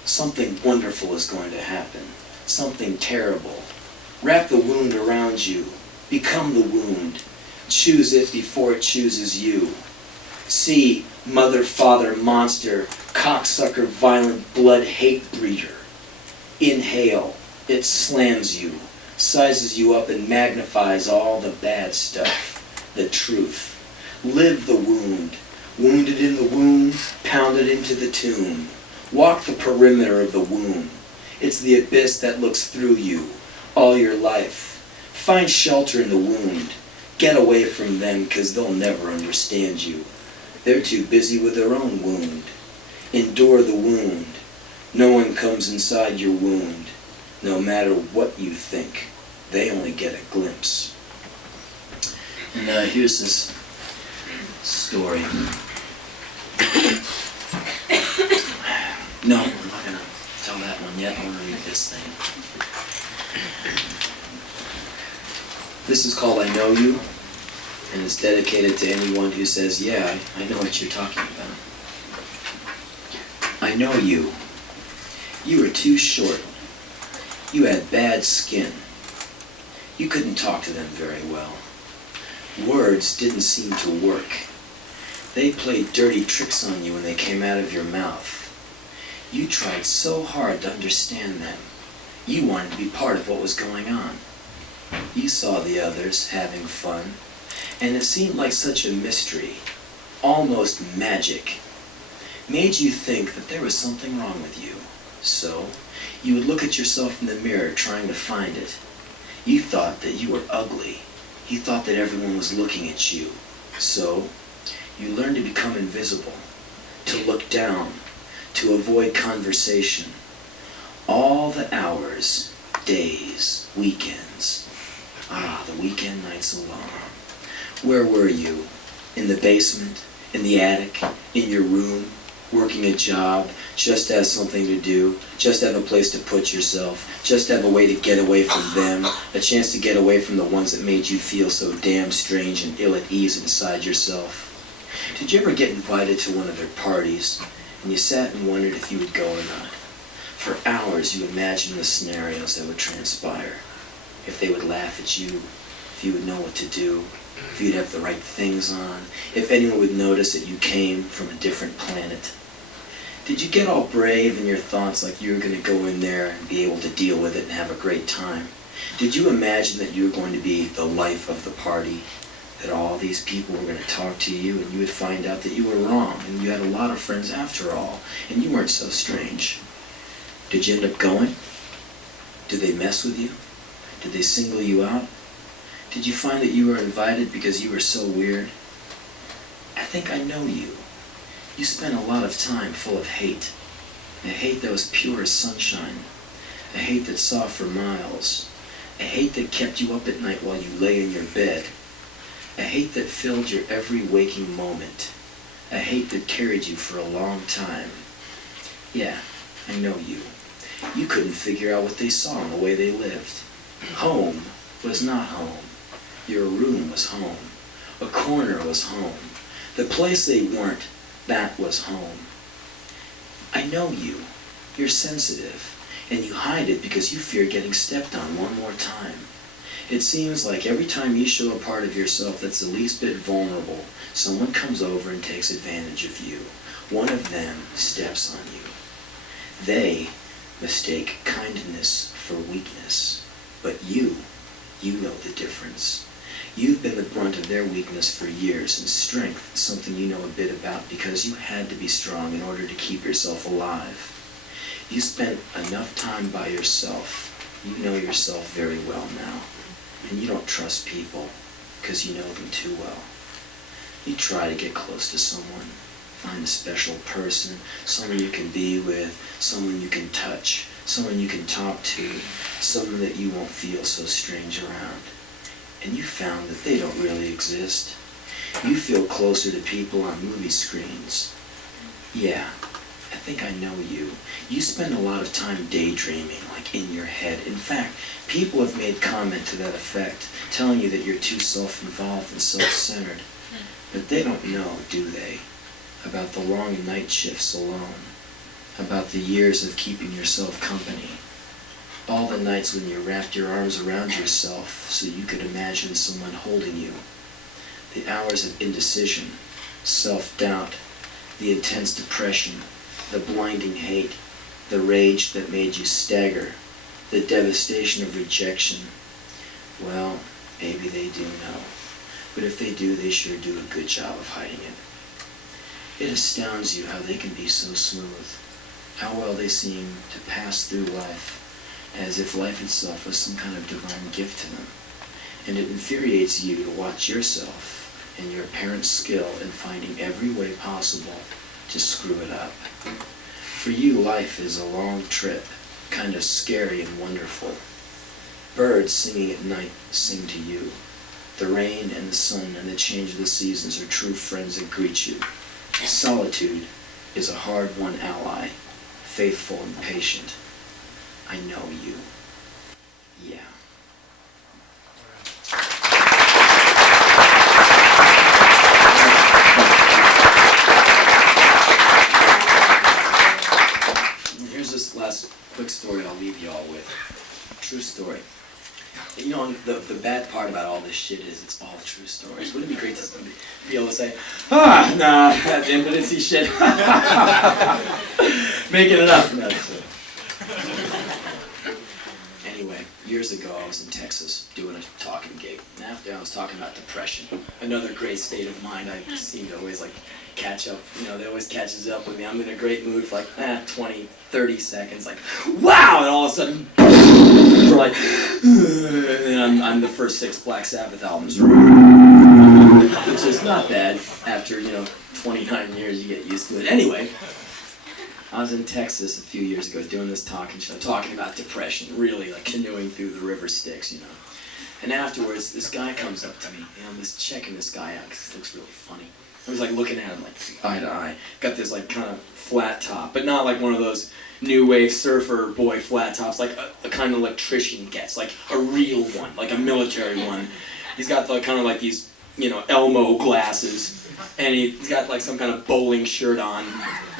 Something wonderful is going to happen. Something terrible. Wrap the wound around you. Become the wound. Choose it before it chooses you. See, mother, father, monster, cocksucker, violent, blood, hate breeder. Inhale. It slams you, sizes you up and magnifies all the bad stuff, the truth. Live the wound. Wounded in the womb, pounded into the tomb. Walk the perimeter of the womb. It's the abyss that looks through you all your life. Find shelter in the wound. Get away from them because they'll never understand you. They're too busy with their own wound. Endure the wound. No one comes inside your wound. No matter what you think, they only get a glimpse. And here's this story. No, I'm not going to tell that one yet. I want to read this thing. This is called I Know You, and it's dedicated to anyone who says, yeah, I know what you're talking about. I know you. You were too short. You had bad skin. You couldn't talk to them very well. Words didn't seem to work. They played dirty tricks on you when they came out of your mouth. You tried so hard to understand them. You wanted to be part of what was going on. You saw the others having fun, and it seemed like such a mystery, almost magic. Made you think that there was something wrong with you. So, you would look at yourself in the mirror trying to find it. You thought that you were ugly. You thought that everyone was looking at you. So, you learned to become invisible, to look down, to avoid conversation. All the hours, days, weekends. Ah, the weekend nights alone. Where were you? In the basement? In the attic? In your room? Working a job? Just as something to do? Just have a place to put yourself? Just have a way to get away from them? A chance to get away from the ones that made you feel so damn strange and ill at ease inside yourself? Did you ever get invited to one of their parties, and you sat and wondered if you would go or not? For hours you imagined the scenarios that would transpire. If they would laugh at you, if you would know what to do, if you'd have the right things on, if anyone would notice that you came from a different planet. Did you get all brave in your thoughts like you were going to go in there and be able to deal with it and have a great time? Did you imagine that you were going to be the life of the party? That all these people were going to talk to you and you would find out that you were wrong and you had a lot of friends after all and you weren't so strange? Did you end up going? Did they mess with you? Did they single you out? Did you find that you were invited because you were so weird? I think I know you. You spent a lot of time full of hate. A hate that was pure as sunshine. A hate that saw for miles. A hate that kept you up at night while you lay in your bed. A hate that filled your every waking moment. A hate that carried you for a long time. Yeah, I know you. You couldn't figure out what they saw in the way they lived. Home was not home. Your room was home. A corner was home. The place they weren't, that was home. I know you. You're sensitive. And you hide it because you fear getting stepped on one more time. It seems like every time you show a part of yourself that's the least bit vulnerable, someone comes over and takes advantage of you. One of them steps on you. They mistake kindness for weakness. But you know the difference. You've been the brunt of their weakness for years, and strength is something you know a bit about because you had to be strong in order to keep yourself alive. You spent enough time by yourself. You know yourself very well now. And you don't trust people because you know them too well. You try to get close to someone, find a special person, someone you can be with, someone you can touch, someone you can talk to, someone that you won't feel so strange around. And you found that they don't really exist. You feel closer to people on movie screens. Yeah, I think I know you. You spend a lot of time daydreaming, like in your head. In fact, people have made comment to that effect, telling you that you're too self-involved and self-centered. But they don't know, do they, about the long night shifts alone, about the years of keeping yourself company, all the nights when you wrapped your arms around yourself so you could imagine someone holding you, the hours of indecision, self-doubt, the intense depression, the blinding hate, the rage that made you stagger, the devastation of rejection. Well, maybe they do know. But if they do, they sure do a good job of hiding it. It astounds you how they can be so smooth, how well they seem to pass through life, as if life itself was some kind of divine gift to them. And it infuriates you to watch yourself and your apparent skill in finding every way possible to screw it up. For you, life is a long trip, kind of scary and wonderful. Birds singing at night sing to you. The rain and the sun and the change of the seasons are true friends that greet you. Solitude is a hard-won ally, faithful and patient. I know you. Yeah. Here's this last quick story I'll leave you all with. True story. You know, the bad part about all this shit is it's all true stories. Wouldn't it be great to be able to say, nah, that's impotency shit. Making it up. No, anyway, years ago I was in Texas doing a talking gig. And after I was talking about depression, another great state of mind. I seem to always catch up. You know, they always catches up with me. I'm in a great mood for 20, 30 seconds. Wow! And all of a sudden, we're and then I'm the first 6 Black Sabbath albums, which is not bad. After 29 years, you get used to it. Anyway, I was in Texas a few years ago doing this talking show, talking about depression, really canoeing through the river Styx, And afterwards, this guy comes up to me, and I'm just checking this guy out because he looks really funny. I was looking at him eye to eye. Got this kind of flat top, but not one of those new wave surfer boy flat tops, a kind of electrician gets, a real one, a military one. He's got kind of these, Elmo glasses, and he's got some kind of bowling shirt on.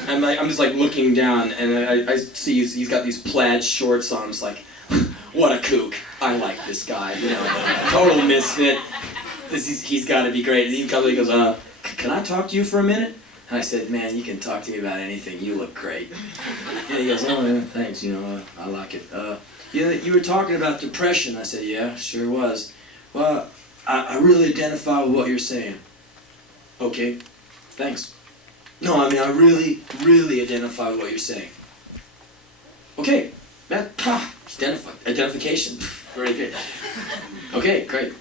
And I'm just looking down, and I see he's got these plaid shorts on. I'm just what a kook. I like this guy, total misfit. He's got to be great. And he goes, can I talk to you for a minute? And I said, man, you can talk to me about anything. You look great. And he goes, oh, yeah, thanks. I like it. You were talking about depression. I said, yeah, sure was. Well, I really identify with what you're saying. Okay, thanks. No, I mean, I really, really identify with what you're saying. Okay, identification. Very good. Okay, great.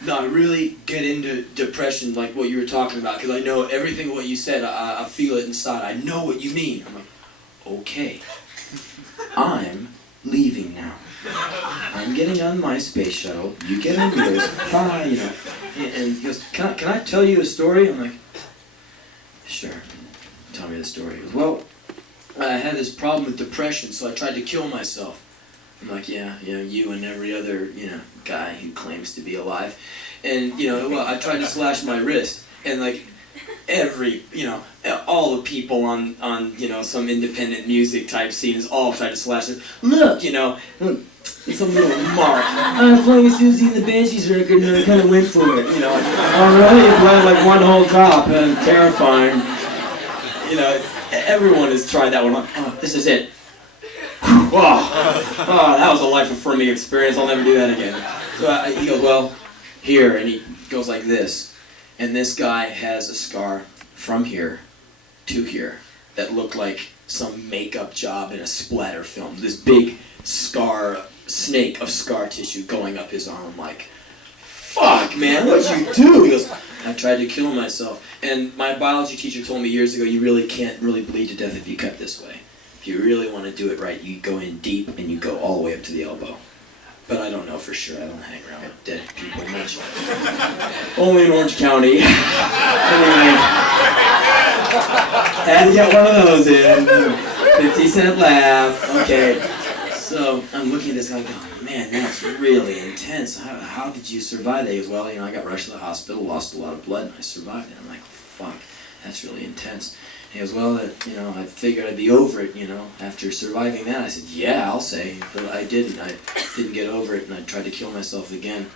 No, I really get into depression, like what you were talking about, because I know everything what you said. I feel it inside. I know what you mean. I'm like, okay, I'm leaving now. I'm getting on my space shuttle. You get on yours. Bye, And he goes, can I tell you a story? I'm like, sure. Tell me the story. He goes, well, I had this problem with depression, so I tried to kill myself. I'm like, yeah, you and every other, guy who claims to be alive. And, I tried to slash my wrist. And, like, all the people on some independent music type scenes all tried to slash it. Look, it's a little mark. I'm playing Susie and the Banshees record and I kind of went for it, Oh, really? You played like one whole drop and terrifying. Everyone has tried that one. Oh, this is it. Oh, that was a life-affirming experience. I'll never do that again. So he goes, well, here, and he goes like this. And this guy has a scar from here to here that looked like some makeup job in a splatter film. This big snake of scar tissue going up his arm. I'm like, fuck, man, what'd you do? He goes, I tried to kill myself. And my biology teacher told me years ago, you really can't really bleed to death if you cut this way. If you really want to do it right, you go in deep and you go all the way up to the elbow. But I don't know for sure. I don't hang around with dead people much. Only in Orange County. Anyway, had to get one of those in. 50-cent laugh. Okay. So I'm looking at this guy going, man, that's really intense. How did you survive that? He goes, well, I got rushed to the hospital, lost a lot of blood, and I survived it. I'm like, fuck, that's really intense. He goes, well, I figured I'd be over it, after surviving that. I said, yeah, I'll say. But I didn't. I didn't get over it, and I tried to kill myself again.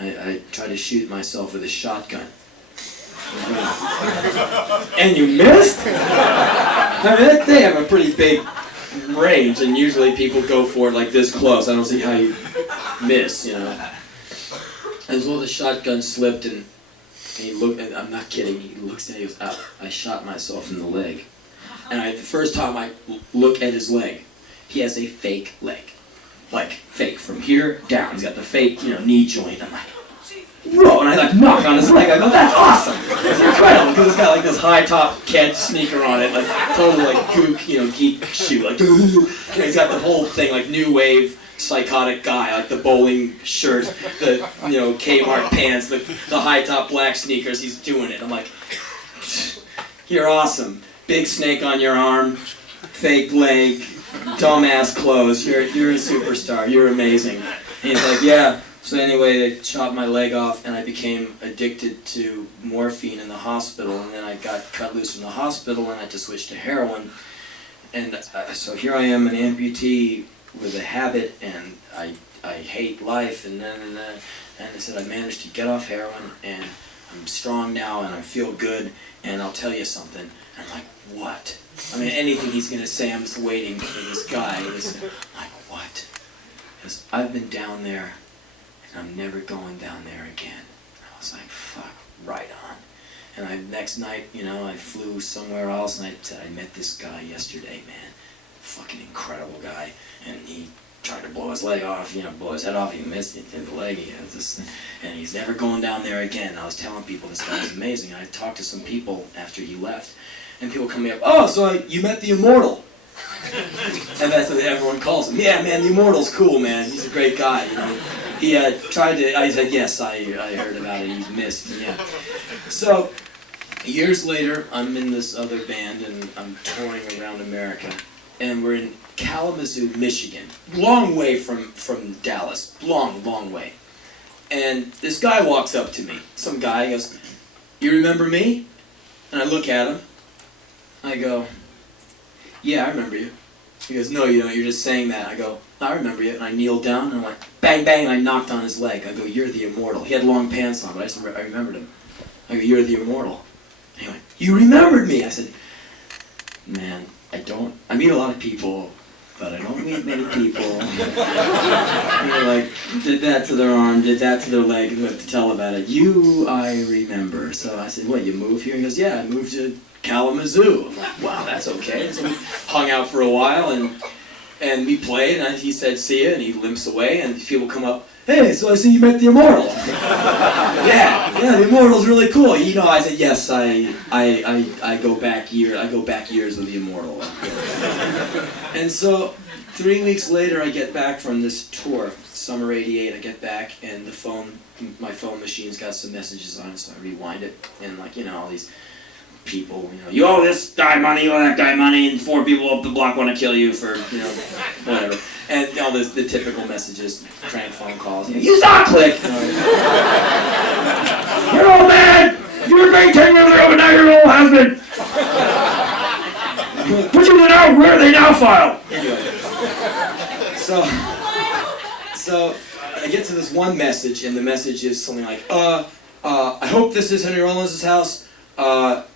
I tried to shoot myself with a shotgun. And you missed? I mean, they have a pretty big range, and usually people go for it like this close. I don't see how you miss, As well, the shotgun slipped, and he looked, and I'm not kidding, he looks at it, he goes, oh, I shot myself in the leg. And the first time I look at his leg, he has a fake leg. Like, fake, from here down. He's got the fake, knee joint. I'm like, whoa, and I knock on his leg. I go, that's awesome. It's incredible, because it's got like this high top Ked sneaker on it, like total like gook, geek shoe, like, and he's got the whole thing, like new wave, psychotic guy, like the bowling shirt, the Kmart pants, the high top black sneakers. He's doing it. I'm like, you're awesome. Big snake on your arm, fake leg, dumbass clothes. You're a superstar. You're amazing. And he's like, yeah. So anyway, they chopped my leg off, and I became addicted to morphine in the hospital. And then I got cut loose from the hospital, and I had to switch to heroin. And so here I am, an amputee with a habit, and I hate life, and and I said I managed to get off heroin, and I'm strong now, and I feel good, and I'll tell you something. And I'm like, what? I mean, anything he's gonna say, I'm just waiting for this guy. I'm like, what? Because I've been down there, and I'm never going down there again. And I was like, fuck, right on. And next night, I flew somewhere else, and I said, I met this guy yesterday, man. Fucking incredible guy. And he tried to blow his leg off, blow his head off. He missed it in the leg. He has this, and he's never going down there again. I was telling people this guy was amazing. I talked to some people after he left, and people come up, oh, so you met the Immortal. And that's what everyone calls him. Yeah, man, the Immortal's cool, man. He's a great guy. He tried to, I said, yes, I heard about it. He missed, yeah. So, years later, I'm in this other band, and I'm touring around America. And we're in Kalamazoo, Michigan. Long way from Dallas. Long way. And this guy walks up to me. Some guy goes, you remember me? And I look at him. I go, yeah, I remember you. He goes, no, you don't. You're just saying that. I go, I remember you. And I kneel down, and I'm like, bang, bang, and I knocked on his leg. I go, you're the Immortal. He had long pants on, but I remembered him. I go, you're the Immortal. He went, "You remembered me." I said, "Man, I meet a lot of people, but I don't meet many people." Like, did that to their arm, did that to their leg, who have to tell about it. "You, I remember." So I said, "What, you moved here?" He goes, "Yeah, I moved to Kalamazoo." I'm like, "Wow, that's okay." So we hung out for a while, and we played, and he said, "See ya," and he limps away, and these people come up, "Hey, so I see you met the Immortal." yeah, the Immortal's really cool. I said, "Yes, I go back years with the Immortal." And so 3 weeks later, I get back from this tour, summer '88. I get back, and my phone machine's got some messages on it, so I rewind it, and all these people, "You owe this guy money, you owe that guy money, and 4 people up the block want to kill you for, whatever." And all the typical messages, crank phone calls. "You saw a click!" "You're old man! You were married 10 years ago, but now you're an old husband!" "Put you in out, where are they now filed?" Anyway. So I get to this one message, and the message is something like, "I hope this is Henry Rollins' house.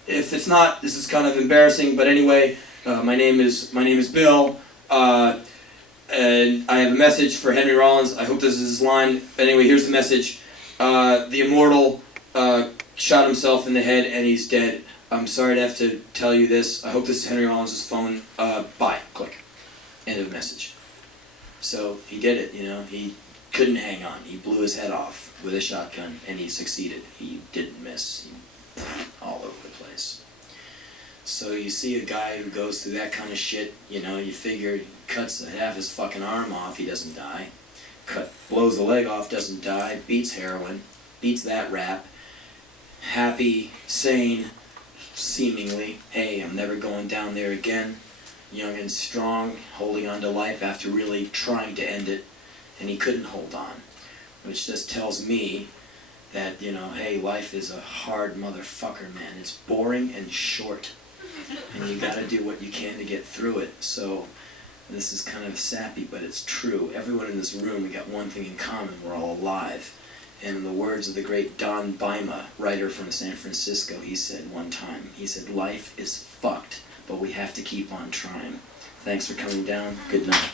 If it's not, this is kind of embarrassing, but anyway, my name is Bill, and I have a message for Henry Rollins. I hope this is his line. But anyway, here's the message. The Immortal shot himself in the head, and he's dead. I'm sorry to have to tell you this. I hope this is Henry Rollins' phone. Bye." Click. End of message. So he did it, he couldn't hang on. He blew his head off with a shotgun, and he succeeded. He didn't miss. All over the place. So you see a guy who goes through that kind of shit, you figure he cuts half his fucking arm off, he doesn't die. Blows the leg off, doesn't die. Beats heroin, beats that rap. Happy, sane, seemingly. Hey, I'm never going down there again. Young and strong, holding on to life after really trying to end it, and he couldn't hold on. Which just tells me that, hey, life is a hard motherfucker, man. It's boring and short. And you gotta do what you can to get through it. So, this is kind of sappy, but it's true. Everyone in this room, we got one thing in common. We're all alive. And in the words of the great Don Bima, writer from San Francisco, he said one time, "Life is fucked, but we have to keep on trying." Thanks for coming down. Good night.